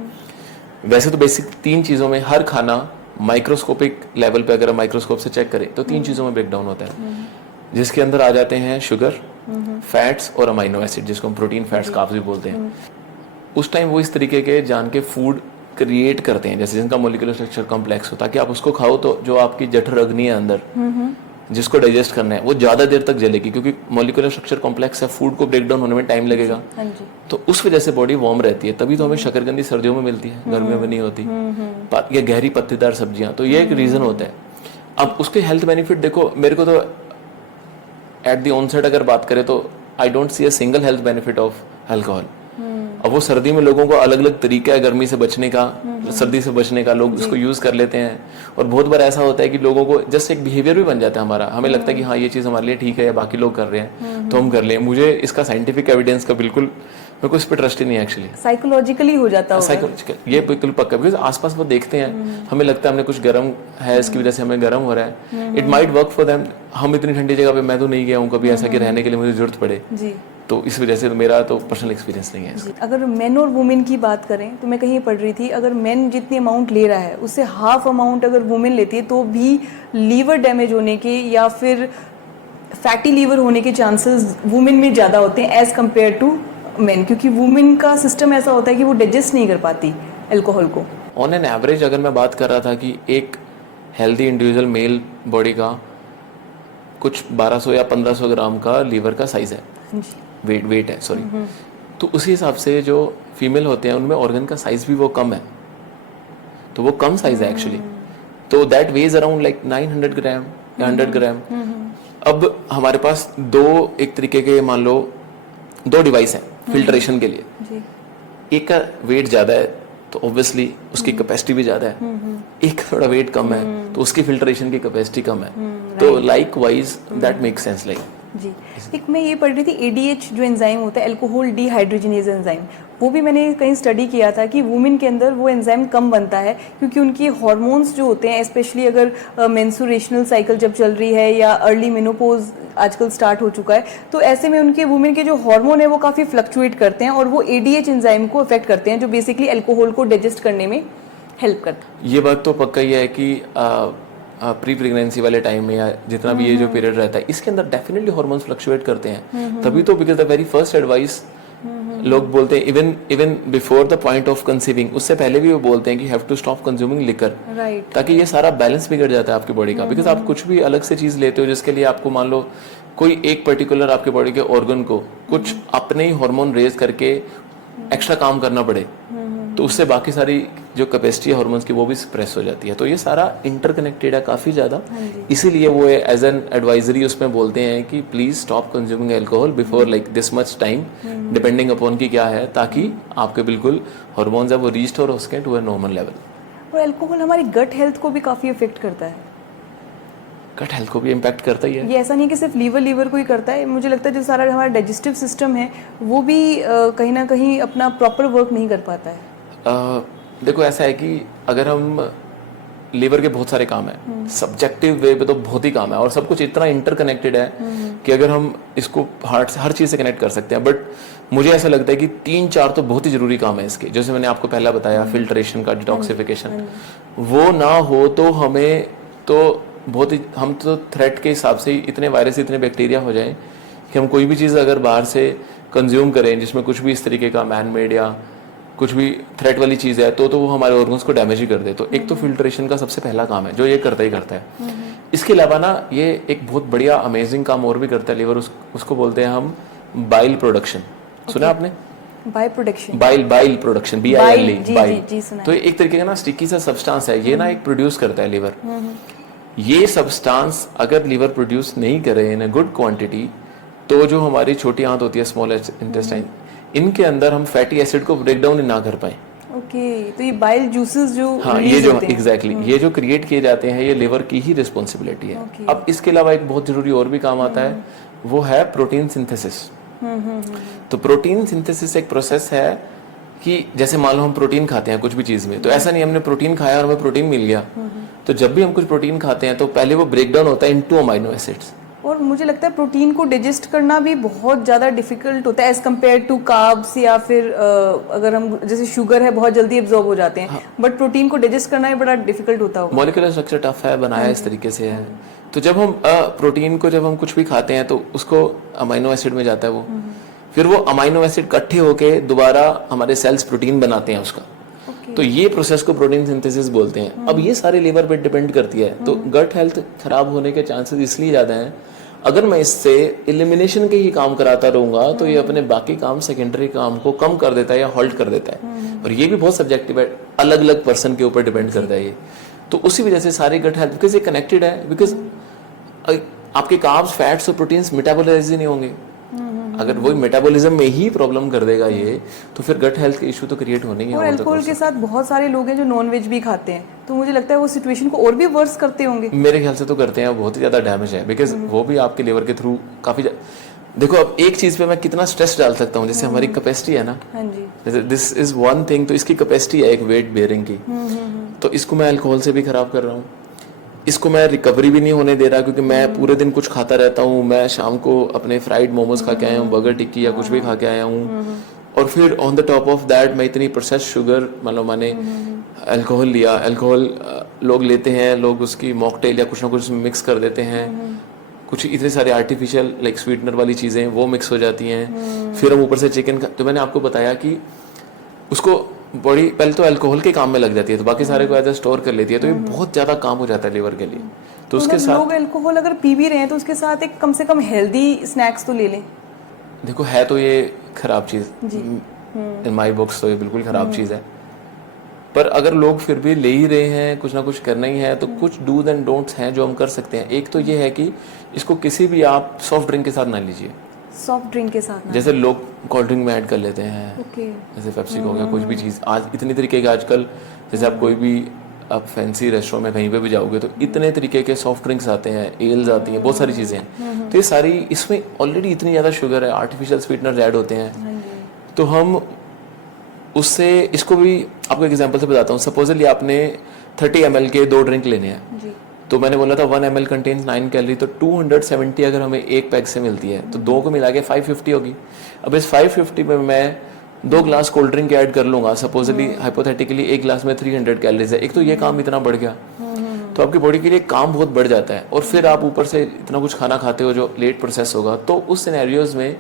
वैसे तो बेसिक 3 चीज़ों में हर खाना माइक्रोस्कोपिक लेवल पे अगर हम माइक्रोस्कोप से चेक करें तो 3 चीज़ों में ब्रेक डाउन होता है, जिसके अंदर आ जाते हैं शुगर, फैट्स और अमाइनो एसिड, जिसको हम प्रोटीन फैट्स कार्ब्स भी बोलते हैं। उस टाइम वो इस तरीके के जान के फूड क्रिएट करते हैं, जैसे जिनका मॉलिक्यूलर स्ट्रक्चर कॉम्प्लेक्स होता है कि आप उसको खाओ तो जो आपकी जठर अग्नि है अंदर, जिसको डाइजेस्ट करना है, वो ज़्यादा देर तक जलेगी, क्योंकि मॉलिक्यूलर स्ट्रक्चर कॉम्प्लेक्स है, फूड को ब्रेक डाउन होने में टाइम लगेगा। तो उस वजह से बॉडी वार्म रहती है, तभी तो हमें शकरकंदी सर्दियों में मिलती है, गर्मियों में नहीं होती। ये गहरी पत्तेदार सब्जियां, तो ये एक रीज़न होता है। अब उसके हेल्थ बेनिफिट देखो, मेरे को तो एट द ऑनसेट अगर बात करें तो I don't see a single health benefit of alcohol. अब वो सर्दी में लोगों को अलग अलग तरीका है गर्मी से बचने का, सर्दी से बचने का, लोग इसको यूज कर लेते हैं। और बहुत बार ऐसा होता है कि लोगों को जस्ट एक बिहेवियर भी बन जाता है हमारा, हमें लगता है कि हाँ ये चीज़ हमारे लिए ठीक है, बाकी लोग कर रहे हैं तो हम कर लें। मुझे इसका साइंटिफिक एविडेंस का बिल्कुल, मेरे को इस पर ट्रस्ट ही नहीं है एक्चुअली। साइकोलॉजिकली हो जाता है, साइकोलॉजिकल, ये बिल्कुल पक्का, बिकॉज आसपास वो देखते हैं, हमें लगता है हमने कुछ गर्म है, इसकी वजह से हमें गर्म हो रहा है। It might work for them. हम इतनी ठंडी जगह पे मैं तो नहीं गया हूँ कभी ऐसा कि रहने के लिए मुझे जरूरत पड़े जी, तो इस वजह से मेरा तो पर्सनल एक्सपीरियंस नहीं है। अगर मेन और वुमेन की बात करें तो मैं कहीं पढ़ रही थी, अगर मेन जितनी अमाउंट ले रहा है उससे हाफ अमाउंट अगर वुमेन लेती है तो भी लीवर डैमेज होने के या फिर फैटी लीवर होने के चांसेस वुमेन में ज़्यादा होते हैं एज कम्पेयर टू मेन, क्योंकि वुमेन का सिस्टम ऐसा होता है कि वो डाइजेस्ट नहीं कर पाती अल्कोहल को। ऑन एन एवरेज अगर मैं बात कर रहा था कि एक हेल्दी इंडिविजुअल मेल बॉडी का कुछ 1200 या 1500 ग्राम का लीवर का साइज है, वेट है सॉरी, तो उसी हिसाब से जो फीमेल होते हैं उनमें ऑर्गन का साइज भी वो कम है, तो वो कम साइज है एक्चुअली। तो दैट वेज अराउंड लाइक 900 ग्राम या 100 ग्राम। अब हमारे पास एक तरीके के मान लो 2 डिवाइस हैं फिल्ट्रेशन के लिए। एक का वेट ज्यादा है तो ऑब्वियसली उसकी कैपेसिटी भी ज्यादा है, एक थोड़ा वेट कम है तो उसकी फिल्ट्रेशन की कैपेसिटी कम है, तो likewise that make sense. Like जी, एक मैं ये पढ़ रही थी ADH जो एंजाइम होता है, अल्कोहल डिहाइड्रोजिनेज एंजाइम, वो भी मैंने कहीं स्टडी किया था कि वुमेन के अंदर वो एंजाइम कम बनता है क्योंकि उनकी हार्मोन्स जो होते हैं, स्पेशली अगर मेंस्ट्रुएशनल साइकिल जब चल रही है या अर्ली मेनोपॉज आजकल स्टार्ट हो चुका है, तो ऐसे में उनके वुमेन के जो हार्मोन है वो काफ़ी फ्लक्चुएट करते हैं और वो ADH एंजाइम को अफेक्ट करते हैं, जो बेसिकली अल्कोहल को डाइजेस्ट करने में हेल्प करता है। ये बात तो पक्का ही है कि प्री प्रेगनेंसी वाले टाइम में या जितना भी ये जो पीरियड रहता है, इसके अंदर डेफिनेटली हार्मोन्स फ्लक्चुएट करते हैं। तभी तो because the very first advice लोग बोलते हैं even before the point of conceiving, उससे पहले भी वो बोलते हैं कि have to stop consuming liquor, ताकि ये सारा बैलेंस बिगड़ जाता है आपकी बॉडी का। बिकॉज आप कुछ भी अलग से चीज लेते हो जिसके लिए आपको मान लो कोई एक पर्टिकुलर आपके बॉडी के ऑर्गन को कुछ अपने ही हार्मोन रेज करके एक्स्ट्रा काम करना पड़े, तो उससे बाकी सारी जो कैपेसिटी है हार्मोन्स की वो भी सप्रेस हो जाती है। तो ये सारा इंटरकनेक्टेड है काफी ज्यादा, इसीलिए वो एज एन एडवाइजरी उसमें बोलते हैं कि please stop consuming alcohol before like this much time, depending upon की क्या है, ताकि आपके बिल्कुल हार्मोन्स है वो रिस्टोर हो सके टू अ नॉर्मल लेवल। और अल्कोहल हमारी गट हेल्थ को भी काफी इफेक्ट करता है। गट हेल्थ को भी इम्पैक्ट करता ही है। ये ऐसा नहीं कि सिर्फ लीवर को ही करता है, मुझे लगता है जो सारा हमारा डाइजेस्टिव सिस्टम है वो भी कहीं ना कहीं अपना प्रॉपर वर्क नहीं कर पाता है। देखो ऐसा है कि अगर हम लीवर के बहुत सारे काम है, सब्जेक्टिव वे पे तो बहुत ही काम है, और सब कुछ इतना इंटरकनेक्टेड है कि अगर हम इसको हर चीज से कनेक्ट कर सकते हैं। बट मुझे ऐसा लगता है कि 3-4 तो बहुत ही जरूरी काम है इसके, जैसे मैंने आपको पहला बताया फिल्ट्रेशन का, डिटॉक्सिफिकेशन, वो ना हो तो हमें तो बहुत ही, हम तो थ्रेट के हिसाब से इतने वायरस इतने बैक्टीरिया हो जाएं कि हम कोई भी चीज़ अगर बाहर से कंज्यूम करें जिसमें कुछ भी इस तरीके का मैन मेड या कुछ भी थ्रेट वाली चीज़ है तो वो हमारे ऑर्गन्स को डैमेज ही कर दे। तो एक तो फिल्ट्रेशन का सबसे पहला काम है जो ये करता ही करता है। इसके अलावा ना ये एक बहुत बढ़िया अमेजिंग काम और भी करता है लीवर, उसको बोलते हैं हम बाइल प्रोडक्शन। सुना आपने? Bile production, BIL, bile. तो एक तरीके का ना स्टिकी सा सब्सटेंस है ये, ना एक प्रोड्यूस करता है लीवर। ये सब्सटेंस अगर लीवर प्रोड्यूस नहीं करे इन गुड क्वांटिटी, तो जो हमारी छोटी आंत होती है, स्मॉल इंटेस्टाइन, इनके अंदर हम फैटी एसिड को ब्रेक डाउन ना कर पाए। ओके, तो ये बाइल जूसेस जो ये जो एग्जैक्टली ये जो क्रिएट किए जाते हैं ये लिवर की ही रिस्पॉन्सिबिलिटी है। अब इसके अलावा एक बहुत जरूरी और भी काम आता है, वो है प्रोटीन सिंथेसिस। तो प्रोटीन सिंथेसिस एक प्रोसेस है कि जैसे मान लो हम प्रोटीन खाते हैं कुछ भी चीज में, तो ऐसा नहीं हमने प्रोटीन खाया और हमें प्रोटीन मिल गया। तो जब भी हम कुछ प्रोटीन खाते हैं तो पहले वो ब्रेक डाउन होता है इनटू अमाइनो एसिड्स, और मुझे लगता है प्रोटीन को डाइजेस्ट करना भी बहुत ज़्यादा डिफिकल्ट होता है एज कम्पेयर टू कार्ब्स, या फिर अगर हम जैसे शुगर है बहुत जल्दी एब्जॉर्ब हो जाते हैं, बट प्रोटीन को डाइजेस्ट करना भी बड़ा डिफिकल्ट होता है। मॉलिक्यूलर स्ट्रक्चर टफ है, बनाया इस तरीके से है। तो जब हम प्रोटीन को जब हम कुछ भी खाते हैं तो उसको अमाइनो एसिड में जाता है वो, फिर वो अमाइनो एसिड इकट्ठे होके दोबारा हमारे सेल्स प्रोटीन बनाते हैं उसका। तो ये प्रोसेस को प्रोटीन सिंथेसिस बोलते हैं। अब ये सारे लीवर पे डिपेंड करती है। तो गट हेल्थ खराब होने के चांसेस इसलिए ज्यादा हैं, अगर मैं इससे एलिमिनेशन के ही काम कराता रहूंगा तो ये अपने बाकी काम, सेकेंडरी काम को कम कर देता है या हॉल्ट कर देता है। और ये भी बहुत सब्जेक्टिव है, अलग अलग पर्सन के ऊपर डिपेंड करता है ये। तो उसी वजह से सारी गट हेल्थ बिकॉज ये कनेक्टेड है, बिकॉज आपके कार्ब्स, फैट्स और प्रोटीन्स मेटाबोलाइज ही नहीं होंगे। अगर वो मेटाबॉलिज्म में ही प्रॉब्लम कर देगा ये, तो फिर गट हेल्थ के इशू तो क्रिएट होने ही है। और अल्कोहल के साथ बहुत सारे लोग हैं जो नॉन वेज भी खाते हैं, तो मुझे लगता है वो सिचुएशन को और भी वर्स करते होंगे। मेरे ख्याल से तो करते हैं, बहुत ही ज्यादा डैमेज है, बिकॉज वो भी आपके लिवर के थ्रू काफी। देखो अब एक चीज पे मैं कितना स्ट्रेस डाल सकता हूँ, जैसे हमारी कैपेसिटी है ना, जैसे दिस इज वन थिंग, तो इसकी कैपेसिटी है एक वेट बेयरिंग की, तो इसको मैं अल्कोहल से भी खराब कर रहा हूँ। इसको मैं रिकवरी भी नहीं होने दे रहा, क्योंकि मैं पूरे दिन कुछ खाता रहता हूँ। मैं शाम को अपने फ्राइड मोमोज खा के आया हूँ, बर्गर टिक्की या कुछ भी खा के आया हूँ, और फिर on the top of that मैं इतनी प्रोसेस शुगर, मतलब मैंने अल्कोहल लिया। अल्कोहल लोग लेते हैं, लोग उसकी मॉकटेल या कुछ ना कुछ मिक्स कर देते हैं, कुछ इतने सारे आर्टिफिशियल लाइक स्वीटनर वाली चीज़ें वो मिक्स हो जाती हैं। फिर हम ऊपर से चिकन तो मैंने आपको बताया कि उसको बॉडी पहले तो अल्कोहल के काम में लग जाती है, तो बाकी सारे को एज स्टोर कर लेती है, तो ये बहुत ज्यादा काम हो जाता है लिवर के लिए। तो उसके साथ लोग अल्कोहल अगर पी भी रहे हैं तो उसके साथ एक कम से कम हेल्दी स्नैक्स तो ले लें। देखो है तो ये खराब चीज, इन माय बुक्स तो ये बिल्कुल खराब चीज है, पर अगर लोग फिर भी ले ही रहे हैं, कुछ ना कुछ करना ही है, तो कुछ डूज एंड डोंट्स हैं जो हम कर सकते हैं। एक तो ये है कि इसको किसी भी आप सॉफ्ट ड्रिंक के साथ ना लीजिए। सॉफ्ट ड्रिंक के साथ जैसे लोग कोल्ड ड्रिंक में ऐड कर लेते हैं, जैसे पेप्सी हो गया, कुछ भी चीज़ आज इतनी तरीके के आजकल, जैसे आप कोई भी आप फैंसी रेस्टोरेंट में कहीं पे भी जाओगे तो इतने तरीके के सॉफ्ट ड्रिंक्स आते हैं, एल्स आती हैं, बहुत सारी चीज़ें हैं। तो ये सारी, इसमें ऑलरेडी इतनी ज़्यादा शुगर है, आर्टिफिशियल स्वीटनर्स ऐड होते हैं, तो हम उससे, इसको भी आपको एग्जांपल से बताता हूँ। सपोजली आपने 30 ml के 2 ड्रिंक लेने हैं, तो मैंने बोला था 1 ml कंटेन्स 9 कैलोरी, तो 270 अगर हमें एक पैक से मिलती है तो दो को मिला के 550 होगी। अब इस 550 में मैं 2 ग्लास कोल्ड ड्रिंक ऐड कर लूंगा, सपोजली हाइपोथेटिकली एक ग्लास में 300 कैलोरीज है। एक तो ये काम इतना बढ़ गया, तो आपकी बॉडी के लिए काम बहुत बढ़ जाता है, और फिर आप ऊपर से इतना कुछ खाना खाते हो जो लेट प्रोसेस होगा, तो उस सिनेरियोज में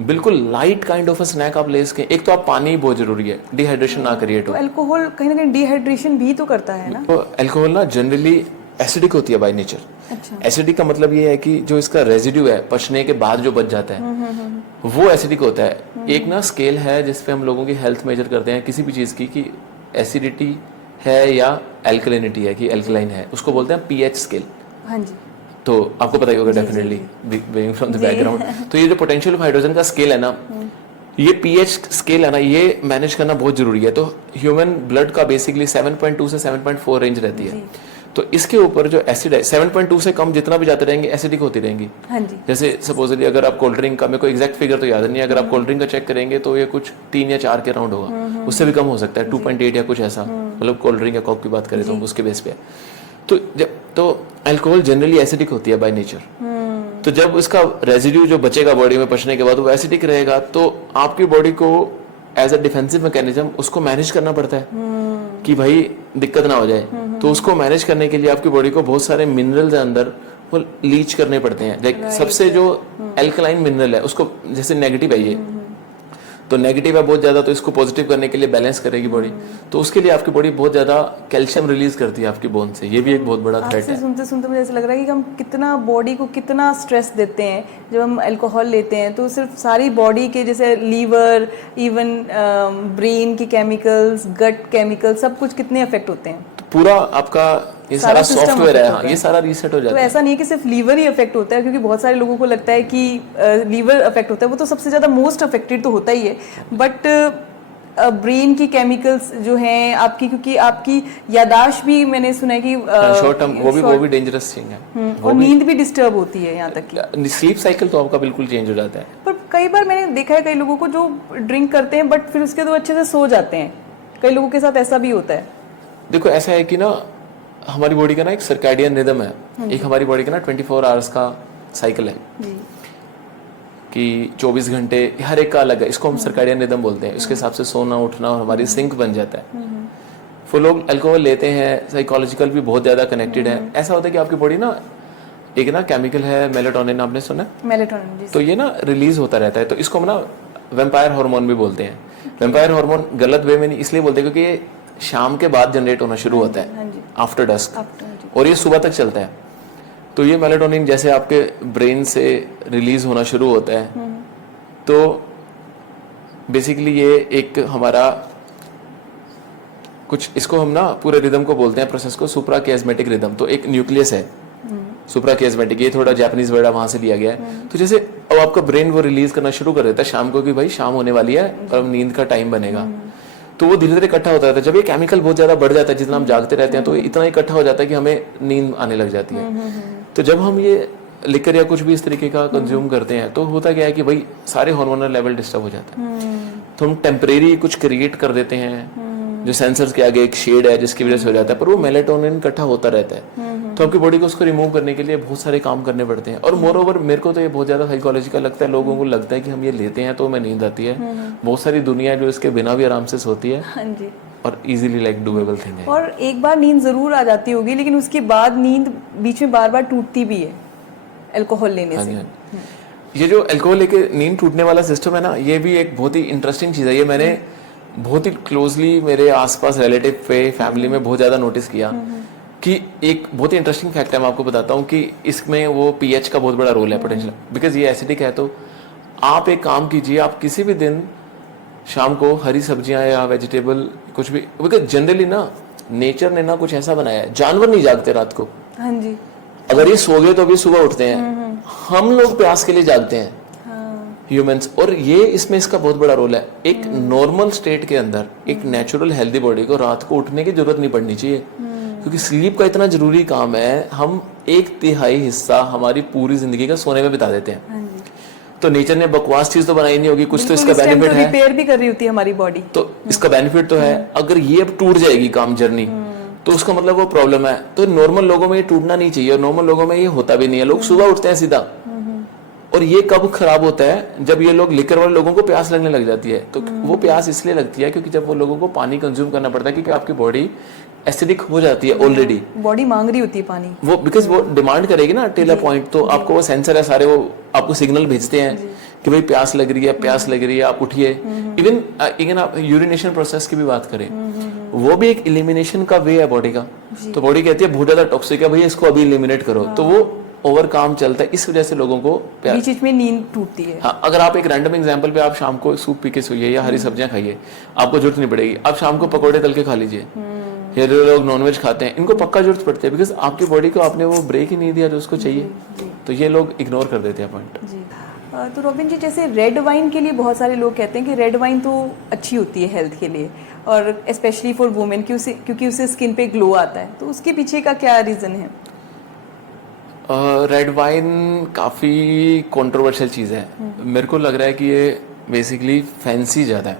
बिल्कुल light kind of a snack आप ले सकें। एक तो आप पानी बहुत जरूरी है, डिहाइड्रेशन ना क्रिएट तो हो। अल्कोहल कहीं ना कहीं डिहाइड्रेशन भी तो करता है ना? तो अल्कोहल ना जनरली एसिडिक होती है बाय नेचर। अच्छा। एसिडिक का मतलब ये है कि जो इसका रेजिड्यू है पचने के बाद जो बच जाता है वो एसिडिक होता है। एक ना स्केल है जिसपे हम लोगों की हेल्थ मेजर करते हैं किसी भी चीज की, कि एसिडिटी है या एल्कलिनिटी है, कि एल्कलाइन है, उसको बोलते हैं पीएच स्केल। हाँ जी। तो आपको पता ही होगा definitely, being from the background. तो ये जो पोटेंशियल ऑफ हाइड्रोजन का स्केल है ना, ये पीएच स्केल है ना, ये मैनेज करना बहुत जरूरी है। तो ह्यूमन ब्लड का बेसिकली 7.2 से 7.4 रेंज रहती है। तो इसके ऊपर जो एसिड है 7.2 से कम जितना भी जाते रहेंगे एसिडिक होती रहेंगी। हाँ जी। जैसे सपोजली अगर आप कोल्ड ड्रिंक का, मेरे को एग्जैक्ट फिगर तो याद नहीं है, अगर आप कोल्ड ड्रिंक का चेक करेंगे तो ये कुछ 3 या 4 के राउंड होगा, उससे भी कम हो सकता है, 2.8 या कुछ ऐसा, मतलब कोल्ड ड्रिंक या कोक की बात करें तो उसके बेस पे। तो अल्कोहल जनरली एसिडिक होती है बाय नेचर। तो जब इसका रेजिड्यू जो बचेगा बॉडी में पचने के बाद वो एसिडिक रहेगा, तो आपकी बॉडी को एज अ डिफेंसिव मैकेनिज्म उसको मैनेज करना पड़ता है कि भाई दिक्कत ना हो जाए। तो उसको मैनेज करने के लिए आपकी बॉडी को बहुत सारे मिनरल्स अंदर वो लीच करने पड़ते हैं। लाइक सबसे जो एल्कलाइन मिनरल है उसको, जैसे नेगेटिव है ये, तो नेगेटिव है बहुत ज्यादा, तो इसको पॉजिटिव करने के लिए बैलेंस करेगी बॉडी। तो उसके लिए आपकी बॉडी बहुत ज्यादा कैल्शियम रिलीज करती है आपकी बोन से। ये भी एक बहुत बड़ा थ्रेट है। सुनते सुनते मुझे ऐसा लग रहा है कि हम कितना बॉडी को कितना स्ट्रेस देते हैं जब हम अल्कोहल लेते हैं। तो सिर्फ सारी बॉडी के जैसे लीवर, इवन ब्रेन की केमिकल्स, गट केमिकल्स, सब कुछ कितने अफेक्ट होते हैं। तो पूरा आपका ये सारा सॉफ्टवेयर है, हाँ, ये सारा रीसेट हो जाता तो है। ऐसा नहीं है कि सिर्फ लीवर ही अफेक्ट होता है, क्योंकि बहुत सारे लोगों को लगता है कि लीवर अफेक्ट होता है, वो तो सबसे ज्यादा मोस्ट अफेक्टेड तो होता ही है। बट ब्रेन की केमिकल्स जो हैं आपकी, क्योंकि आपकी यादाश्त भी मैंने सुना है कि शॉर्ट टर्म वो भी डेंजरस थिंग है। और नींद भी डिस्टर्ब होती है यहाँ तक कि स्लीप साइकिल तो आपका बिल्कुल चेंज हो जाता है। पर कई बार मैंने देखा है कई लोगों को जो ड्रिंक करते हैं बट फिर उसके तो अच्छे से सो जाते हैं। कई लोगों के साथ ऐसा भी होता है। देखो ऐसा है कि ना हमारी बॉडी का ना एक सर्कैडियन रिदम है, एक हमारी बॉडी का ना 24 आवर्स का साइकिल है कि 24 घंटे, हर एक का अलग है। इसको हम सर्कैडियन रिदम बोलते हैं। इसके हिसाब से सोना उठना और हमारी सिंक बन जाता है। वो लोग अल्कोहल लेते हैं, साइकोलॉजिकल भी बहुत ज्यादा कनेक्टेड है। ऐसा होता है कि आपकी बॉडी ना एक ना केमिकल है मेलेटोनिन, आपने सुना? मेलेटोनिन, तो ये ना रिलीज होता रहता है। तो इसको हम ना वेम्पायर हार्मोन भी बोलते हैं। वेम्पायर हार्मोन गलत वे में नहीं इसलिए बोलते हैं क्योंकि ये शाम के बाद जनरेट होना शुरू होता है, आफ्टर डस्क, और ये सुबह तक चलता है। तो ये मेलेटोनिन जैसे आपके ब्रेन से रिलीज होना शुरू होता है, तो बेसिकली ये एक हमारा कुछ, इसको हम ना पूरे रिदम को बोलते हैं, प्रोसेस को, सुप्रा कियास्मेटिक रिदम। तो एक न्यूक्लियस है सुप्रा कियास्मेटिक, ये थोड़ा जापानीज वर्ड है, वहां से लिया गया है। तो जैसे अब आपका ब्रेन वो रिलीज करना शुरू कर देता है शाम को कि भाई शाम होने वाली है और अब नींद का टाइम बनेगा, तो वो धीरे धीरे इकट्ठा होता रहता है। जब ये केमिकल बहुत ज्यादा बढ़ जाता है, जितना हम जागते रहते हैं, तो इतना इकट्ठा हो जाता है कि हमें नींद आने लग जाती है। तो जब हम ये लिकर या कुछ भी इस तरीके का कंज्यूम करते हैं, तो होता क्या है कि भाई सारे हार्मोनल लेवल डिस्टर्ब हो जाता है। तो हम टेम्परेरी कुछ क्रिएट कर देते हैं, जो सेंसर्स के आगे एक शेड है जिसकी वजह से हो जाता है, पर वो मेलेटोनिन इकट्ठा होता रहता है। तो आपकी बॉडी को उसको रिमूव करने के लिए बहुत सारे काम करने पड़ते हैं। और मोर ओवर मेरे को तो ये बहुत ज्यादा साइकोलॉजिकल लगता है। लोगों को लगता है कि हम ये लेते हैं तो हमें नींद आती है। बहुत सारी दुनिया है जो इसके बिना भी आराम से सोती है, हाँ जी, और इजीली लाइक डूएबल थिंग है। और एक बार नींद जरूर आ जाती होगी, लेकिन उसके बाद नींद बीच में बार बार टूटती भी है अल्कोहल लेने से। ये जो अल्कोहल लेके नींद टूटने वाला सिस्टम है ना, ये भी एक बहुत ही इंटरेस्टिंग चीज है। ये मैंने बहुत ही क्लोजली मेरे आसपास रिलेटिव पे, फैमिली में बहुत ज्यादा नोटिस किया कि एक बहुत ही इंटरेस्टिंग फैक्ट है, मैं आपको बताता हूँ कि इसमें वो पीएच का बहुत बड़ा रोल है, पोटेंशियल, बिकॉज ये एसिडिक है। तो आप एक काम कीजिए, आप किसी भी दिन शाम को हरी सब्जियां या वेजिटेबल कुछ भी, बिकॉज जनरली ना नेचर ने ना कुछ ऐसा बनाया है, जानवर नहीं जागते रात को। हाँ जी, अगर ये सो गए तो अभी सुबह उठते हैं, हम लोग प्यास के लिए जागते हैं, ह्यूमंस। और ये इसमें इसका बहुत बड़ा रोल है। एक नॉर्मल स्टेट के अंदर एक नेचुरल हेल्दी बॉडी को रात को उठने की जरूरत नहीं पड़नी चाहिए, क्योंकि स्लीप का इतना जरूरी काम है। हम 1/3 हिस्सा हमारी पूरी जिंदगी का सोने में बिता देते हैं। तो नेचर ने बकवास चीज तो बनाई नहीं होगी, कुछ तो इसका बेनिफिट है, रिपेयर भी कर रही होती है हमारी बॉडी। तो इसका बेनिफिट तो है। अगर ये अब टूट जाएगी काम जर्नी, तो उसका मतलब वो प्रॉब्लम है। तो नॉर्मल लोगों में ये टूटना नहीं चाहिए, और नॉर्मल लोगों में ये होता भी नहीं है। लोग सुबह उठते हैं सीधा, और ये कब खराब होता है, जब ये लोग लिकर वाले लोगों को प्यास लगने लग जाती है। तो वो प्यास इसलिए लगती है क्योंकि जब वो लोगों को पानी कंज्यूम करना पड़ता है, क्योंकि आपकी बॉडी एसिडिक हो जाती है ऑलरेडी, बॉडी मांग रही होती है पानी, वो बिकॉज वो डिमांड करेगी ना टिल अ पॉइंट, तो आपको वो सेंसर है सारे, वो आपको सिग्नल भेजते हैं कि भाई प्यास लग रही है, प्यास लग रही है, आप उठिए। इवन आप यूरिनेशन प्रोसेस की भी बात करें, वो भी एक इलिमिनेशन का वे है बॉडी का। तो बॉडी कहती है बहुत ज्यादा टॉक्सिक है भैया, इसको अभी इलिमिनेट करो, तो वो ओवर काम चलता है। इस वजह से लोगों को बीच में नींद टूटती है। हाँ, अगर आप एक रैंडम एग्जांपल पे आप शाम को सूप पी के सोइए या हरी सब्जियां खाइए, आपको जरूरत नहीं पड़ेगी। आप शाम को पकौड़े तल के खा लीजिए, या जो लोग नॉनवेज खाते हैं इनको पक्का जरूरत पड़ती है, बिकॉज आपकी बॉडी को आपने वो ब्रेक ही नहीं दिया जो उसको चाहिए। तो ये लोग इग्नोर कर देते हैं पॉइंट। जी। तो रॉबिन जी, जैसे रेड वाइन के लिए बहुत सारे लोग कहते हैं कि रेड वाइन तो अच्छी होती है हेल्थ के लिए, और स्पेशली फॉर वुमेन क्योंकि उससे स्किन पे ग्लो आता है, तो उसके पीछे का क्या रीजन है? रेड वाइन काफ़ी कंट्रोवर्शियल चीज़ है। मेरे को लग रहा है कि ये बेसिकली फैंसी ज़्यादा है,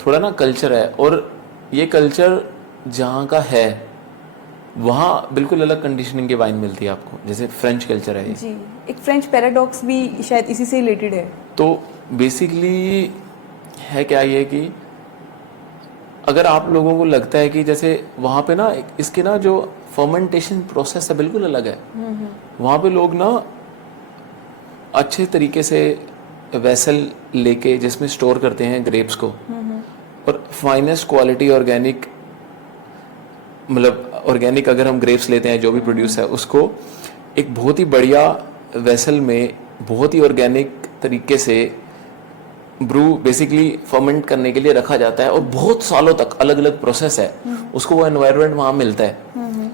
थोड़ा ना कल्चर है, और ये कल्चर जहाँ का है वहाँ बिल्कुल अलग कंडीशनिंग की वाइन मिलती है आपको, जैसे फ्रेंच कल्चर है ये। जी, एक फ्रेंच पैराडॉक्स भी शायद इसी से रिलेटेड है। तो बेसिकली है क्या ये कि अगर आप लोगों को लगता है कि जैसे वहाँ पे ना इसके ना जो फर्मेंटेशन प्रोसेस है बिल्कुल अलग है, वहाँ पे लोग ना अच्छे तरीके से वेसल लेके जिसमें स्टोर करते हैं ग्रेप्स को, और फाइनेस्ट क्वालिटी ऑर्गेनिक, मतलब ऑर्गेनिक अगर हम ग्रेप्स लेते हैं जो भी प्रोड्यूस है उसको एक बहुत ही बढ़िया वेसल में बहुत ही ऑर्गेनिक तरीके से ब्रू बेसिकली फर्मेंट करने के लिए रखा जाता है, और बहुत सालों तक अलग अलग प्रोसेस है, उसको वो एनवायरनमेंट वहाँ मिलता है।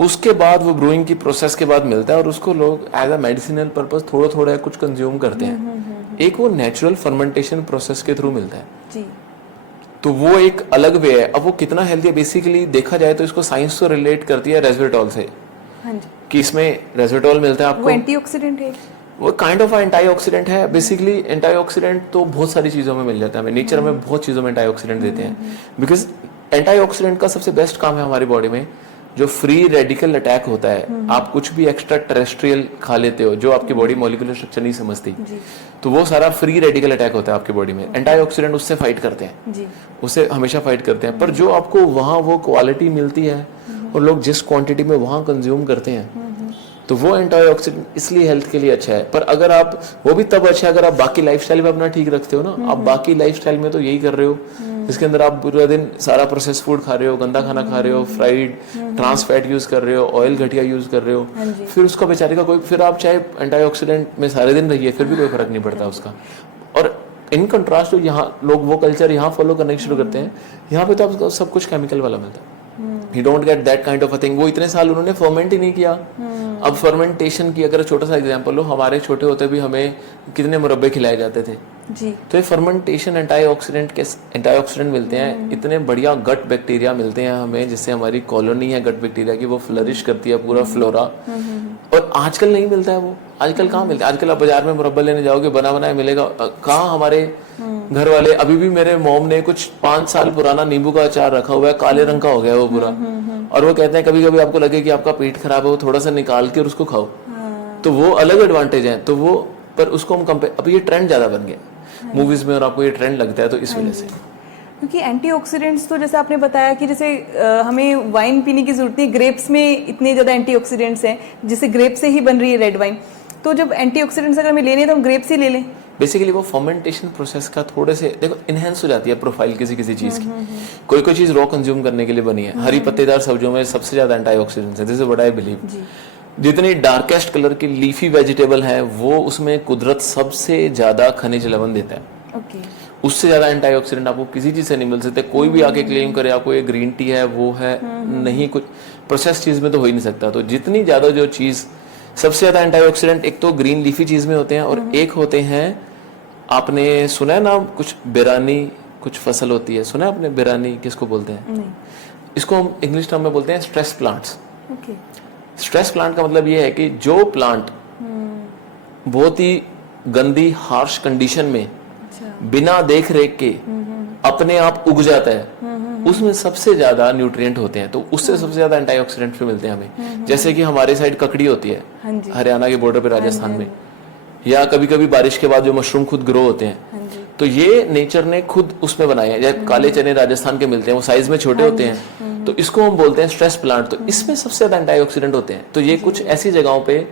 उसके बाद वो ब्रूइंग की प्रोसेस के बाद मिलता है, और उसको लोग एज अ मेडिसिनल पर्पस थोड़ा थोड़ा कुछ कंज्यूम करते हैं। एक वो नेचुरल फर्मेंटेशन प्रोसेस के थ्रू मिलता है जी। तो वो एक अलग वे है। अब वो कितना हेल्दी है बेसिकली देखा जाए तो इसको साइंस तो रिलेट करती है रेस्वेटॉल से। हाँ जी। कि इसमें रेस्वेटॉल मिलता है आपको, वो एंटीऑक्सीडेंट है, वो काइंड ऑफ एंटीऑक्सीडेंट है। बेसिकली एंटीऑक्सीडेंट तो बहुत सारी चीजों में मिल जाता है, हमें नेचर में बहुत चीजों में एंटीऑक्सीडेंट देते हैं, बिकॉज एंटीऑक्सीडेंट का सबसे बेस्ट काम है हमारी बॉडी में जो फ्री रेडिकल अटैक होता है। आप कुछ भी एक्स्ट्रा टेरेस्ट्रियल खा लेते हो जो आपकी बॉडी मॉलिक्यूलर स्ट्रक्चर नहीं समझती, तो वो सारा फ्री रेडिकल अटैक होता है आपकी बॉडी में। एंटीऑक्सीडेंट उससे फाइट करते हैं जी। उससे हमेशा फाइट करते हैं। पर जो आपको वहाँ वो क्वालिटी मिलती है और लोग जिस क्वांटिटी में वहाँ कंज्यूम करते हैं, तो वो एंटीऑक्सीडेंट इसलिए हेल्थ के लिए अच्छा है। पर अगर आप वो भी तब अच्छा है अगर आप बाकी लाइफस्टाइल भी अपना ठीक रखते हो ना। आप बाकी लाइफस्टाइल में तो यही कर रहे हो जिसके अंदर आप पूरा दिन सारा प्रोसेस फूड खा रहे हो, गंदा खाना खा रहे हो, फ्राइड ट्रांस फैट यूज कर रहे हो, ऑयल घटिया यूज कर रहे हो, फिर उसका बेचारे का कोई, फिर आप चाहे एंटीऑक्सीडेंट में सारे दिन रहिए फिर भी कोई फर्क नहीं पड़ता उसका। और इन कंट्रास्ट तो यहाँ लोग वो कल्चर यहाँ फॉलो करने शुरू करते हैं, यहाँ पे तो आपको सब कुछ केमिकल वाला मिलता है। You don't get that kind of a thing। वो इतने साल उन्होंने फर्मेंट ही नहीं किया। अब फर्मेंटेशन की अगर छोटा सा एग्जांपल लो, हमारे छोटे होते भी हमें कितने मुरब्बे खिलाए जाते थे जी। तो ये फर्मेंटेशन एंटीऑक्सीडेंट मिलते हैं, इतने बढ़िया गट बैक्टीरिया मिलते हैं हमें, जिससे हमारी कॉलोनी है गट बैक्टीरिया की वो फ्लरिश करती है पूरा फ्लोरा। और आजकल नहीं मिलता है वो, आजकल कहाँ मिलता है? आजकल आप बाजार में मुरब्बा लेने जाओगे बना बनाया मिलेगा, कहाँ हमारे घर वाले। अभी भी मेरे मॉम ने कुछ 5 साल पुराना नींबू का अचार रखा हुआ है, काले रंग का हो गया वो पूरा, और वो कहते हैं कभी कभी आपको लगे कि आपका पेट खराब है वो थोड़ा सा निकाल के और उसको खाओ। तो वो अलग एडवांटेज है। तो वो पर उसको हम कंपेयर, अब ये ट्रेंड ज्यादा बन गया मूवीज में और आपको ये ट्रेंड लगता है, तो इस वजह से। क्योंकि एंटीऑक्सीडेंट्स तो जैसे आपने बताया कि जैसे हमें वाइन पीने की जरूरत नहीं, ग्रेप्स में इतने ज़्यादा एंटीऑक्सीडेंट्स हैं जिससे ग्रेप से ही बन रही है रेड वाइन। तो जब एंटीऑक्सीडेंट्स अगर हमें लेने हैं तो हम ग्रेप्स ही ले लें। बेसिकली वो फर्मेंटेशन प्रोसेस का थोड़े से देखो इनहेंस हो जाती है प्रोफाइल किसी किसी चीज की। कोई कोई चीज रॉ कंज्यूम करने के लिए बनी है। हरी पत्तेदार सब्जियों में सबसे ज्यादा एंटीऑक्सीडेंट्स है, this is what I believe. जितनी डार्केस्ट कलर की लीफी वेजिटेबल है वो उसमें कुदरत सबसे ज्यादा खनिज लवण देता है। उससे ज्यादा एंटीऑक्सीडेंट आपको किसी चीज से नहीं मिल सकते। कोई भी आके क्लेम करे आपको ये ग्रीन टी है वो है, नहीं, कुछ प्रोसेस चीज में तो हो ही नहीं सकता। तो जितनी ज्यादा जो चीज सबसे ज्यादा एंटीऑक्सीडेंट एक तो ग्रीन लीफी चीज में होते हैं, और एक होते हैं, आपने सुना है ना कुछ बिरानी कुछ फसल होती है, सुना है आपने बिरानी किसको बोलते हैं? नहीं। इसको हम इंग्लिश टर्म में बोलते हैं स्ट्रेस प्लांट्स। स्ट्रेस प्लांट का मतलब ये है कि जो प्लांट बहुत ही गंदी हार्श कंडीशन में बिना देख रेख के अपने आप उग जाता है, उसमें सबसे ज्यादा न्यूट्रिएंट होते हैं। तो उससे सबसे ज्यादा एंटीऑक्सीडेंट भी मिलते हैं हमें। जैसे कि हमारे साइड ककड़ी होती है हरियाणा के बॉर्डर पे राजस्थान में, या कभी कभी बारिश के बाद जो मशरूम खुद ग्रो होते हैं, तो ये नेचर ने खुद उसमें बनाए हैं। जैसे काले चने राजस्थान के मिलते हैं, वो साइज में छोटे होते हैं, तो इसको हम बोलते हैं स्ट्रेस प्लांट। तो इसमें सबसे ज्यादा एंटीऑक्सीडेंट होते हैं। तो ये कुछ ऐसी जगहों पे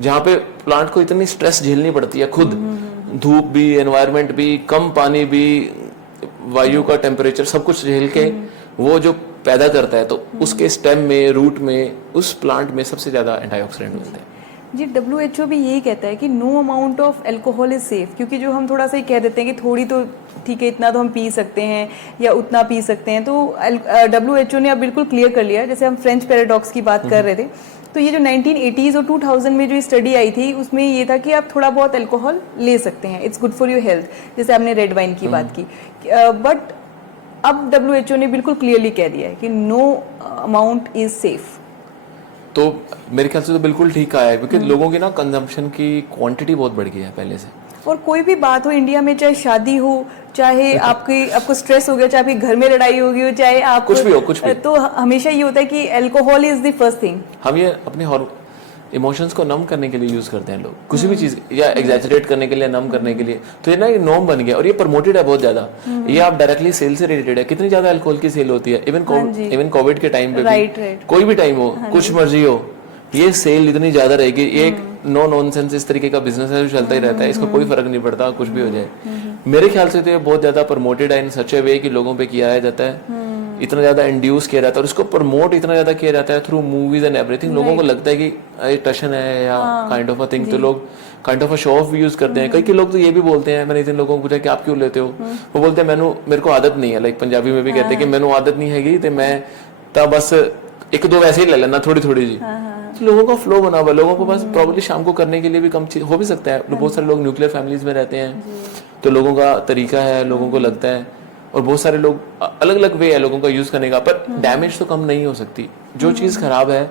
जहाँ पे प्लांट को इतनी स्ट्रेस झेलनी पड़ती है खुद, धूप भी, एनवायरनमेंट भी, कम पानी भी, वायु का टेम्परेचर, सब कुछ झेल के वो जो पैदा करता है, तो उसके स्टेम में, रूट में, उस प्लांट में सबसे ज्यादा एंटीऑक्सीडेंट मिलते हैं। जी, WHO भी यही कहता है कि no amount of alcohol is safe, क्योंकि जो हम थोड़ा सा ही कह देते हैं कि थोड़ी तो ठीक है, इतना तो हम पी सकते हैं या उतना पी सकते हैं, तो WHO ने अब बिल्कुल क्लियर कर लिया। जैसे हम फ्रेंच पैराडॉक्स की बात कर रहे थे, तो ये जो 1980s और 2000 में जो स्टडी आई थी, उसमें ये था कि आप थोड़ा बहुत अल्कोहल ले सकते हैं, it's good for your health, जैसे आपने रेड वाइन की बात की। बट अब WHO ने बिल्कुल क्लियरली कह दिया है कि नो अमाउंट इज सेफ। तो मेरे ख्याल से तो बिल्कुल ठीक कहा है, क्योंकि लोगों की ना कंजम्पशन की क्वांटिटी बहुत बढ़ गई है पहले से। और कोई भी बात हो इंडिया में, चाहे शादी हो, चाहे आपको स्ट्रेस हो गया, चाहे आपके घर में लड़ाई हो गई हो, चाहे आप कुछ भी हो, कुछ भी, तो हमेशा ये होता है कि alcohol is the first thing. हम ये अपने इमोशंस को नम करने के लिए यूज करते हैं लोग, किसी भी चीज, या एग्जैजरेट करने के लिए, नम करने के लिए। तो ये ना ये नॉर्म बन गया और ये प्रमोटेड है बहुत ज्यादा। ये आप डायरेक्टली सेल से रिलेटेड है, कितनी ज्यादा अल्कोहल की सेल होती है। इवन कोविड के टाइम पे भी, कोई भी टाइम हो, कुछ मर्जी हो, ये सेल इतनी ज्यादा रहेगी। ये एक नो नॉनसेंस इस तरीके का बिजनेस है जो चलता ही रहता है, इसको कोई फर्क नहीं पड़ता, कुछ भी हो जाए। मेरे ख्याल से तो ये बहुत ज्यादा प्रमोटेड है इन सच ए वे कि लोगों पे किया जाता है, इतना ज्यादा इंड्यूस किया जाता है और इसको प्रमोट इतना ज्यादा किया जाता है थ्रू मूवीज एंड एवरीथिंग। लोगों को लगता है कि ये टशन है या काइंड ऑफ अ थिंग, तो लोग kind of a show off भी यूज करते हैं। कई लोग तो ये भी बोलते हैं, मैंने इतने लोगों को पूछा कि आप क्यों लेते हो, वो बोलते हैं मेरे को आदत नहीं है। लाइक पंजाबी में भी कहते हैं कि मैंने आदत नहीं हैगी, तो मैं तब बस एक दो वैसे ही ले लेना, थोड़ी थोड़ी जी। लोगों का फ्लो बना हुआ, लोगों को बस प्रॉब्लली शाम को करने के लिए भी कम चीज हो भी सकता है। बहुत सारे लोग न्यूक्लियर फैमिलीज में रहते हैं, तो लोगों का तरीका है, लोगों को लगता है, और बहुत सारे लोग अलग अलग वे है लोगों का यूज करने का, पर डैमेज तो कम नहीं हो सकती। जो चीज खराब है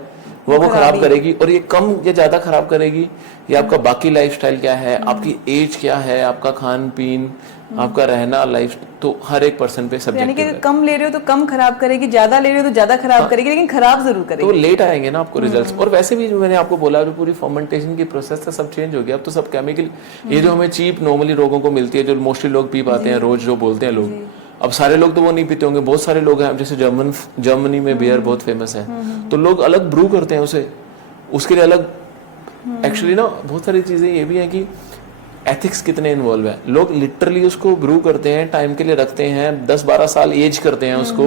वो खराब करेगी, और ये कम या ज्यादा खराब करेगी। ये आपका बाकी लाइफस्टाइल क्या है, आपकी एज क्या है, आपका खान पीन, आपका रहना, लाइफ, तो हर एक पर्सन पे सब्जेक्टिव है। यानी कि कम ले रहे हो तो कम खराब करेगी, ज्यादा ले रहे हो तो ज्यादा खराब करेगी, लेकिन खराब जरूर करेगी। तो लेट आएंगे ना आपको रिजल्ट्स। और वैसे भी जो मैंने आपको बोला, जो पूरी फर्मेंटेशन की प्रोसेस था, सब चेंज हो गया। अब तो सब केमिकल, ये जो हमें चीप नॉर्मली लोगों को मिलती है, जो मोस्टली लोग पी पाते हैं रोज, जो बोलते हैं लोग, अब सारे लोग तो वो नहीं पीते होंगे। बहुत सारे लोग हैं, जैसे जर्मनी में बियर बहुत फेमस है, तो लोग अलग ब्रू करते हैं उसे, उसके लिए अलग। एक्चुअली ना बहुत सारी चीजें ये भी है कि एथिक्स कितने इन्वॉल्व है। लोग लिटरली उसको ब्रू करते हैं, टाइम के लिए रखते हैं, 10-12 साल एज करते हैं उसको,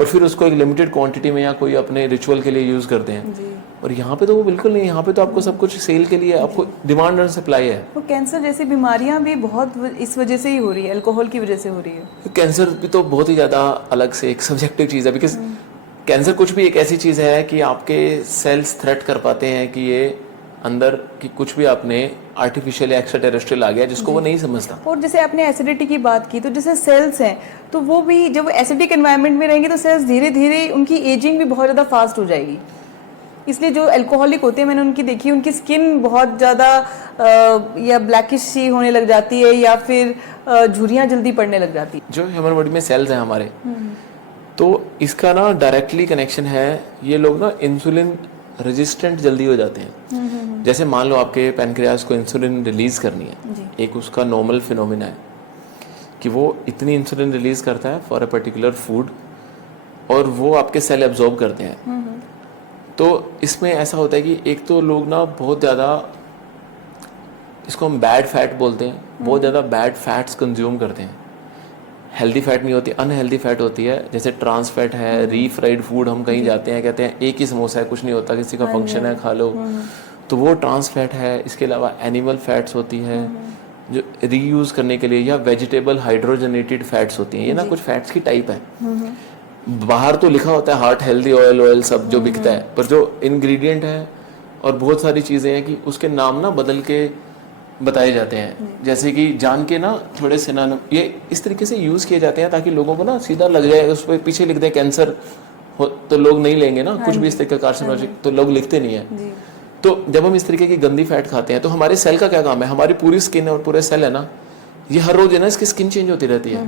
और फिर उसको एक लिमिटेड क्वांटिटी में या कोई अपने रिचुअल के लिए यूज करते हैं। और यहाँ पे तो वो बिल्कुल नहीं, यहाँ पे तो आपको सब कुछ सेल के लिए, आपको डिमांड एंड सप्लाई है। तो कैंसर जैसी बीमारियां भी बहुत इस वजह से ही हो रही है, अल्कोहल की वजह से हो रही है। कैंसर भी तो बहुत ही ज्यादा अलग से एक सब्जेक्टिव चीज है, बिकॉज कैंसर कुछ भी एक ऐसी चीज है कि आपके सेल्स थ्रेट कर पाते हैं कि ये अंदर की कुछ भी आपने आर्टिफिशियल या एक्स्ट्रा टेरेस्ट्रियल आ गया, जिसको वो नहीं समझता। और जैसे आपने एसिडिटी की बात की, तो जैसे सेल्स हैं, तो वो भी जब एसिडिक एनवायरनमेंट में रहेंगे तो सेल्स धीरे धीरे उनकी एजिंग भी बहुत ज़्यादा फास्ट हो जाएगी। इसलिए जो अल्कोहलिक होते हैं, मैंने उनकी देखी, उनकी स्किन बहुत ज़्यादा या ब्लैकिश सी होने लग जाती है, या फिर झुर्रियाँ जल्दी पड़ने लग जाती है। जो ह्यूमन बॉडी में सेल्स हैं हमारे, तो इसका ना डायरेक्टली कनेक्शन है। ये लोग ना इंसुलिन रेजिस्टेंट जल्दी हो जाते हैं। जैसे मान लो आपके पैनक्रियास को इंसुलिन रिलीज करनी है, एक उसका नॉर्मल फिनोमिना है कि वो इतनी इंसुलिन रिलीज करता है फॉर अ पर्टिकुलर फूड, और वो आपके सेल एब्जॉर्ब करते हैं। तो इसमें ऐसा होता है कि एक तो लोग ना बहुत ज़्यादा, इसको हम बैड फैट बोलते हैं, बहुत ज़्यादा बैड फैट्स कंज्यूम करते हैं। हेल्दी फैट नहीं होती, अनहेल्दी फैट होती है। जैसे ट्रांस फैट है, रीफ्राइड फूड, हम कहीं जाते हैं कहते हैं एक ही समोसा है, कुछ नहीं होता, किसी का फंक्शन है खा लो, तो वो ट्रांस फैट है। इसके अलावा एनिमल फैट्स होती है जो रीयूज करने के लिए, या वेजिटेबल हाइड्रोजनेटेड फैट्स होती हैं। ये ना कुछ फैट्स की टाइप है। बाहर तो लिखा होता है हार्ट हेल्दी ऑयल सब जो बिकता है, पर जो इंग्रेडिएंट है और बहुत सारी चीजें हैं कि उसके नाम ना बदल के बताए जाते हैं। जैसे कि जान के ना थोड़े सिनोनिम ये इस तरीके से यूज किए जाते हैं ताकि लोगों को ना सीधा लग जाए, उस पर पीछे लिख दे कैंसर हो तो लोग नहीं लेंगे ना, कुछ भी इस तरीके का कार्सिनोजेनिक तो लोग लिखते नहीं है। तो जब हम इस तरीके की गंदी फैट खाते हैं, तो हमारे सेल का क्या काम है, हमारी पूरी स्किन और पूरे सेल है ना, ये हर रोज है ना, इसकी स्किन चेंज होती रहती है।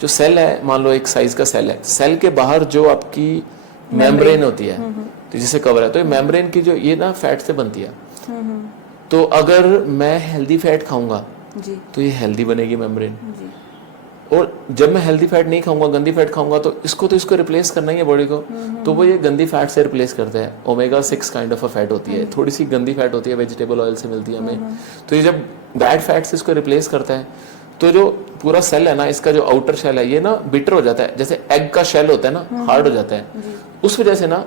जो सेल है, मान लो एक साइज का सेल है, सेल के बाहर जो आपकी मेम्ब्रेन होती है, तो जिसे कवर है, तो ये मेम्ब्रेन की जो ये ना फैट से बनती है। तो अगर मैं हेल्दी फैट खाऊंगा जी तो ये हेल्दी बनेगी मेम्ब्रेन। जी और जब मैं हेल्दी फैट नहीं खाऊंगा, गंदी फैट खाऊंगा, तो इसको रिप्लेस करना ही है बॉडी को, तो वो ये गंदी फैट से रिप्लेस करते हैं। Omega 6 kind of a fat होती है, थोड़ी सी गंदी फैट होती है, वेजिटेबल ऑयल से मिलती है हमें। तो ये जब बैड फैट से इसको रिप्लेस करता है, तो जो पूरा सेल है ना, इसका जो आउटर शेल है, ये ना बिटर हो जाता है, जैसे एग का शेल होता है ना, हार्ड हो जाता है। उस वजह से ना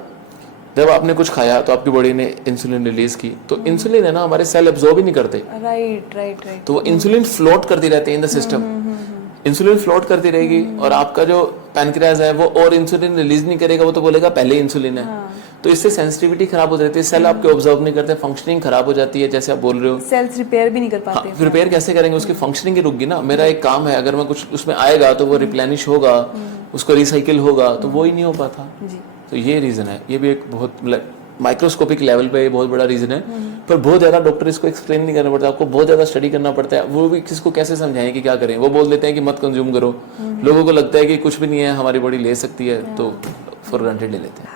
जब आपने कुछ खाया तो आपकी बॉडी ने इंसुलिन रिलीज की, तो इंसुलिन है ना हमारे सेल एब्जॉर्ब ही नहीं करते, राइट राइट राइट। तो वो इंसुलिन फ्लोट करती रहती है in the system. Insulin float करती रहेगी और आपका जो पैनक्रियाज है वो और इंसुलिन रिलीज नहीं करेगा, वो तो बोलेगा पहले इंसुलिन है। तो इससे सेंसिटिविटी खराब हो जाती है, सेल आपके ऑब्जर्व नहीं करते, फंक्शनिंग खराब हो जाती है, जैसे आप बोल रहे हो। सेल्स रिपेयर भी नहीं कर पाते। हाँ, रिपेयर कैसे करेंगे, उसकी फंक्शनिंग ही रुक गई ना। मेरा एक काम है, अगर मैं कुछ उसमें आएगा तो वो रिप्लेनिश होगा, उसको रिसाइकिल होगा, तो वो ही नहीं हो पाता। जी तो ये रीजन है, ये भी एक बहुत माइक्रोस्कोपिक लेवल पे बहुत बड़ा रीजन है, पर बहुत ज्यादा डॉक्टर इसको एक्सप्लेन नहीं करना पड़ता, आपको बहुत ज्यादा स्टडी करना पड़ता है। वो भी किसको कैसे समझाएं कि क्या करें, वो बोल देते हैं कि मत कंज्यूम करो, लोगों को लगता है कि कुछ भी नहीं है, हमारी बॉडी ले सकती है, तो फॉर ग्रांटेड ले लेते हैं।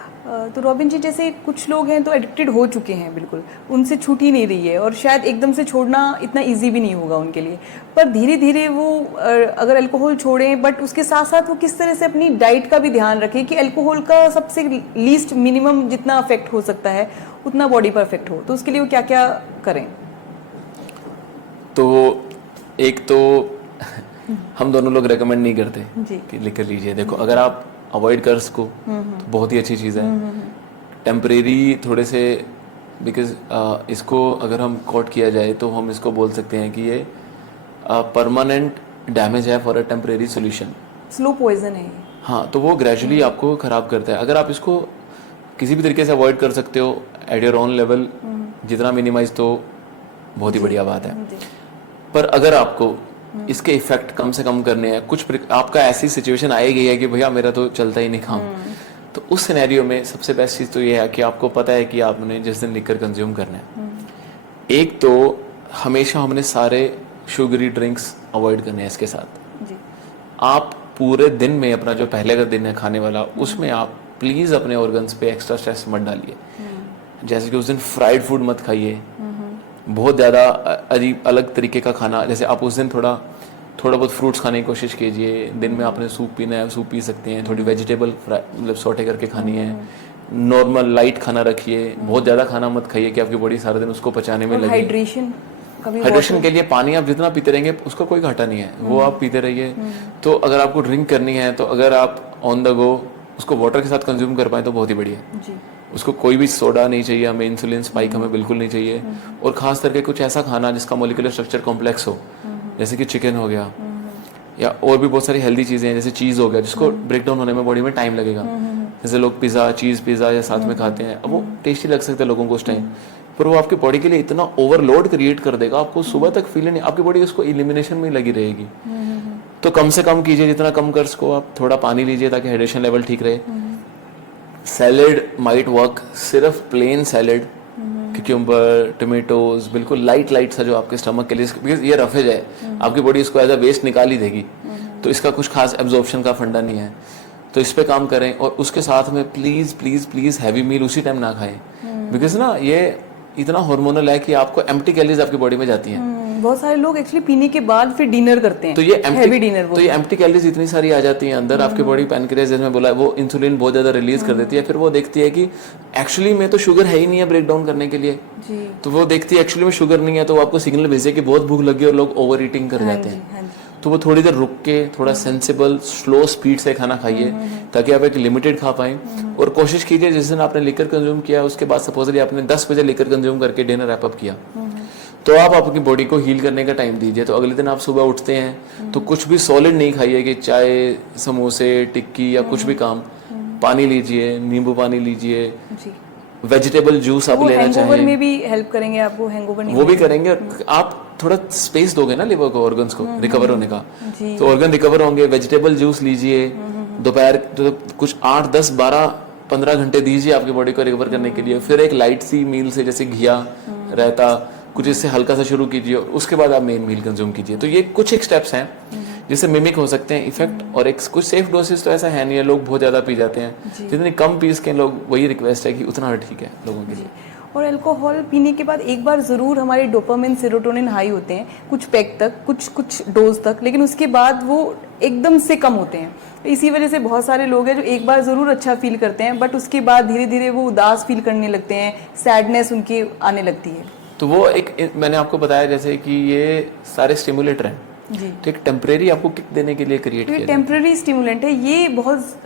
तो रॉबिन जी, जैसे कुछ लोग हैं तो एडिक्टेड हो चुके हैं, बिल्कुल उनसे छूट ही नहीं रही है, और शायद एकदम से छोड़ना इतना इजी भी नहीं होगा उनके लिए, पर धीरे धीरे वो अगर अल्कोहल छोड़ें, बट उसके साथ साथ वो किस तरह से अपनी डाइट का भी ध्यान रखें कि अल्कोहल का सबसे लीस्ट मिनिमम जितना अफेक्ट हो सकता है उतना बॉडी पर अफेक्ट हो, तो उसके लिए वो क्या क्या करें? तो एक तो हम दोनों लोग रेकमेंड नहीं करते जी। कि लिकर लीजिए। देखो, अगर आप अवॉइड कर सको तो बहुत ही अच्छी चीज़ है। टेम्परेरी थोड़े से, बिकॉज इसको अगर हम कोट किया जाए तो हम इसको बोल सकते हैं कि ये परमानेंट डैमेज है for a temporary solution. Slow poison है ये। हाँ, तो वो ग्रेजुअली आपको खराब करता है। अगर आप इसको किसी भी तरीके से अवॉइड कर सकते हो एट योर ओन लेवल, जितना मिनिमाइज, तो बहुत ही बढ़िया बात है। पर अगर आपको इसके इफेक्ट कम से कम करने हैं, कुछ आपका ऐसी सिचुएशन आएगी है कि भैया मेरा तो चलता ही नहीं काम, तो उस सिनेरियो में सबसे बेस्ट चीज़ तो ये है कि आपको पता है कि आपने जिस दिन लिकर कंज्यूम करना है, एक तो हमेशा हमने सारे शुगरी ड्रिंक्स अवॉइड करने हैं। इसके साथ जी। आप पूरे दिन में अपना जो पहले का दिन है खाने वाला, उसमें आप प्लीज़ अपने ऑर्गन्स पे एक्स्ट्रा स्ट्रेस मत डालिए। जैसे कि उस दिन फ्राइड फूड मत खाइए, बहुत ज़्यादा अजीब अलग तरीके का खाना, जैसे आप उस दिन थोड़ा बहुत फ्रूट्स खाने की कोशिश कीजिए। दिन में आपने सूप पीना है, सूप पी सकते हैं, थोड़ी वेजिटेबल मतलब सौटे करके खानी है। नॉर्मल लाइट खाना रखिए, बहुत ज़्यादा खाना मत खाइए कि आपकी बॉडी सारा दिन उसको पचाने में लगे। हाइड्रेशन के लिए पानी आप जितना पीते रहेंगे उसका कोई घाटा नहीं है, वो आप पीते रहिए। तो अगर आपको ड्रिंक करनी है, तो अगर आप ऑन द गो उसको वाटर के साथ कंज्यूम कर पाए तो बहुत ही बढ़िया। उसको कोई भी सोडा नहीं चाहिए हमें, इंसुलिन स्पाइक हमें बिल्कुल नहीं चाहिए। और खास करके कुछ ऐसा खाना जिसका मॉलिक्यूलर स्ट्रक्चर कॉम्प्लेक्स हो, जैसे कि चिकन हो गया, या और भी बहुत सारी हेल्दी चीज़ें हैं, जैसे चीज़ हो गया, जिसको ब्रेक डाउन होने में बॉडी में टाइम लगेगा। जैसे लोग चीज़ पिज़्ज़ा या साथ में खाते हैं, अब वो टेस्टी लग सकता है लोगों को उस टाइम, पर वो आपकी बॉडी के लिए इतना ओवरलोड क्रिएट कर देगा, आपको सुबह तक फील नहीं, आपकी बॉडी उसको इलिमिनेशन में लगी रहेगी। तो कम से कम कीजिए, जितना कम कर सको आप। थोड़ा पानी लीजिए ताकि हाइड्रेशन लेवल ठीक रहे। सैलेड माइट वर्क, सिर्फ प्लेन सैलेड, क्यूकम्बर, टमेटोज, बिल्कुल लाइट सा जो आपके स्टमक के लिए, बिकॉज ये रफेज है, आपकी बॉडी इसको एज अ वेस्ट निकाल ही देगी, तो इसका कुछ खास एब्जॉर्प्शन का फंडा नहीं है। तो इस पे काम करें, और उसके साथ में प्लीज प्लीज प्लीज हैवी मील उसी टाइम ना खाएं, बिकॉज ना ये इतना हार्मोनल है कि आपको एम्प्टी कैलोरीज आपकी बॉडी में जाती हैं। बहुत सारे लोग एक्चुअली पीने के बाद फिर डिनर करते हैं, तो ये हैवी डिनर। तो ये एम्प्टी कैलोरीज इतनी सारी आ जाती हैं अंदर, आपकी बॉडी पैनक्रियाज, जैसे मैं बोला, वो इंसुलिन बहुत ज्यादा रिलीज कर देती है। फिर वो देखती है कि एक्चुअली में तो शुगर है ही नहीं है ब्रेक डाउन करने के लिए, तो वो देखती है एक्चुअली में शुगर नहीं है, तो वो आपको सिग्नल भेजे कि बहुत भूख लगी और लोग ओवर ईटिंग कर जाते हैं। तो वो थोड़ी देर रुक के थोड़ा सेंसिबल स्लो स्पीड से खाना खाइए, ताकि आप एक लिमिटेड खा पाएं। और कोशिश कीजिए जिस दिन आपने लिकर कंज्यूम किया, उसके बाद सपोजली आपने 10 बजे लिकर कंज्यूम करके डिनर रैप अप किया, तो आप अपनी बॉडी को हील करने का टाइम दीजिए। तो अगले दिन आप सुबह उठते हैं तो कुछ भी सॉलिड नहीं खाइए, कि चाय, समोसे, टिक्की या कुछ भी काम, पानी लीजिए, नींबू पानी लीजिए, वेजिटेबल जूस आप लेना चाहिए। में भी हेल्प करेंगे आपको, हैंगओवर नहीं वो भी करेंगे। आप थोड़ा स्पेस दोगे ना लिवर को, ऑर्गन्स को रिकवर होने का, तो ऑर्गन रिकवर होंगे। वेजिटेबल जूस लीजिए, दोपहर तो कुछ 8, 10, 12, 15 घंटे दीजिए आपकी बॉडी को रिकवर करने के लिए। फिर एक लाइट सी मील से, जैसे घिया, रायता, कुछ इससे हल्का सा शुरू कीजिए, और उसके बाद आप मेन मील कंज्यूम कीजिए। तो ये कुछ एक स्टेप्स हैं जिससे मिमिक हो सकते हैं इफेक्ट, और एक कुछ सेफ डोसेस तो ऐसा है नहीं है, लोग बहुत ज्यादा पी जाते हैं। जितनी कम पी सकें लोग, वही रिक्वेस्ट है कि उतना ठीक है लोगों के लिए। और अल्कोहल पीने के बाद एक बार ज़रूर हमारे डोपामिन सेरोटोनिन हाई होते हैं, कुछ पैक तक, कुछ डोज तक, लेकिन उसके बाद वो एकदम से कम होते हैं। इसी वजह से बहुत सारे लोग हैं जो एक बार ज़रूर अच्छा फील करते हैं, बट उसके बाद धीरे धीरे वो उदास फील करने लगते हैं, सैडनेस उनकी आने लगती है। तो वो एक मैंने आपको बताया जैसे कि ये सारे स्टिमुलेटर हैं जी, तो एक टेम्परेरी आपको किक देने के लिए क्रिएट तो ये किया टेम्पररी स्टिमुलेंट है, ये बहुत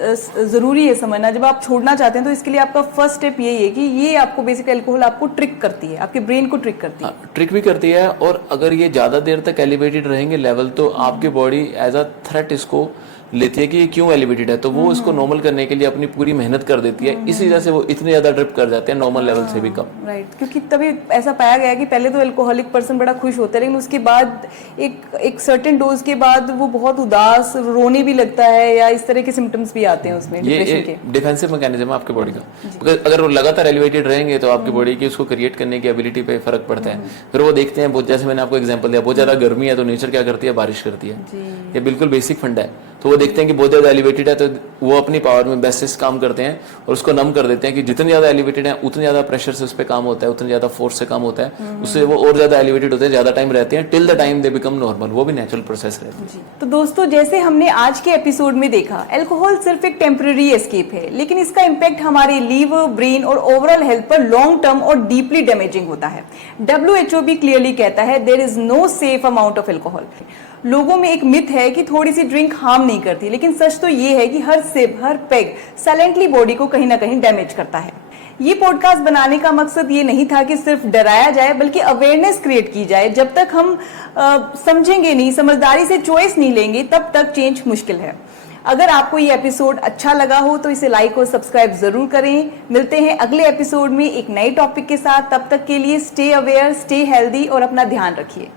ज़रूरी है समझना। जब आप छोड़ना चाहते हैं तो इसके लिए आपका फर्स्ट स्टेप यही है कि ये आपको बेसिकली अल्कोहल आपको ट्रिक करती है, आपके ब्रेन को ट्रिक करती है। ट्रिक भी करती है, और अगर ये ज़्यादा देर तक एलिवेटेड रहेंगे लेवल तो आपकी बॉडी एज अ थ्रेट इसको लेती है कि ये क्यों एलिवेटेड है, तो वो इसको नॉर्मल करने के लिए अपनी पूरी मेहनत कर देती है। इस वजह से वो इतने ज़्यादा ड्रिप कर जाते हैं नॉर्मल लेवल से भी कम। राइट, क्योंकि तभी ऐसा पाया गया है कि पहले तो अल्कोहलिक पर्सन बड़ा खुश होता है, लेकिन उसके बाद एक सर्टेन डोज के बाद वो बहुत उदास, रोने भी लगता है, या इस तरह के सिम्टम्स भी आते हैं उसमें डिप्रेशन के। डिफेंसिव मैकेनिज्म है आपके बॉडी का। अगर वो लगातार एलिवेटेड रहेंगे तो आपकी बॉडी की उसको क्रिएट करने की एबिलिटी पे फर्क पड़ता है। फिर वो देखते हैं, बहुत जैसे मैंने आपको एग्जांपल दिया, बहुत ज्यादा गर्मी है तो नेचर क्या करती है, बारिश करती है। ये बिल्कुल बेसिक फंडा है। तो वो देखते हैं कि बहुत ज्यादा एलिवेटेड है तो वो अपनी पावर में बेस्ट काम करते हैं और उसको नम कर देते हैं कि जितनी ज्यादा एलिवेटेड है उतनी ज्यादा प्रेशर से उस पर काम होता है, उतनी ज्यादा फोर्स से काम होता है, उससे वो और ज्यादा एलिवेटेड होते हैं, ज्यादा टाइम रहते हैं, till the time they become normal. वो भी नेचुरल प्रोसेस रहती है। तो दोस्तों, जैसे हमने आज के एपिसोड में देखा, अल्कोहल सिर्फ एक टेम्पररी एस्केप है, लेकिन इसका इम्पैक्ट हमारे लीवर, ब्रेन और ओवरऑल हेल्थ पर लॉन्ग टर्म और डीपली डैमेजिंग होता है। WHO भी क्लियरली कहता है there is no safe amount of alcohol. लोगों में एक मिथ है कि थोड़ी सी ड्रिंक हार्म नहीं करती, लेकिन सच तो ये है कि हर सिप, हर पेग साइलेंटली बॉडी को कहीं ना कहीं डैमेज करता है। ये पॉडकास्ट बनाने का मकसद ये नहीं था कि सिर्फ डराया जाए, बल्कि अवेयरनेस क्रिएट की जाए। जब तक हम समझेंगे नहीं, समझदारी से चॉइस नहीं लेंगे, तब तक चेंज मुश्किल है। अगर आपको ये एपिसोड अच्छा लगा हो तो इसे लाइक और सब्सक्राइब जरूर करें। मिलते हैं अगले एपिसोड में एक नए टॉपिक के साथ। तब तक के लिए स्टे अवेयर, स्टे हेल्दी और अपना ध्यान रखिए।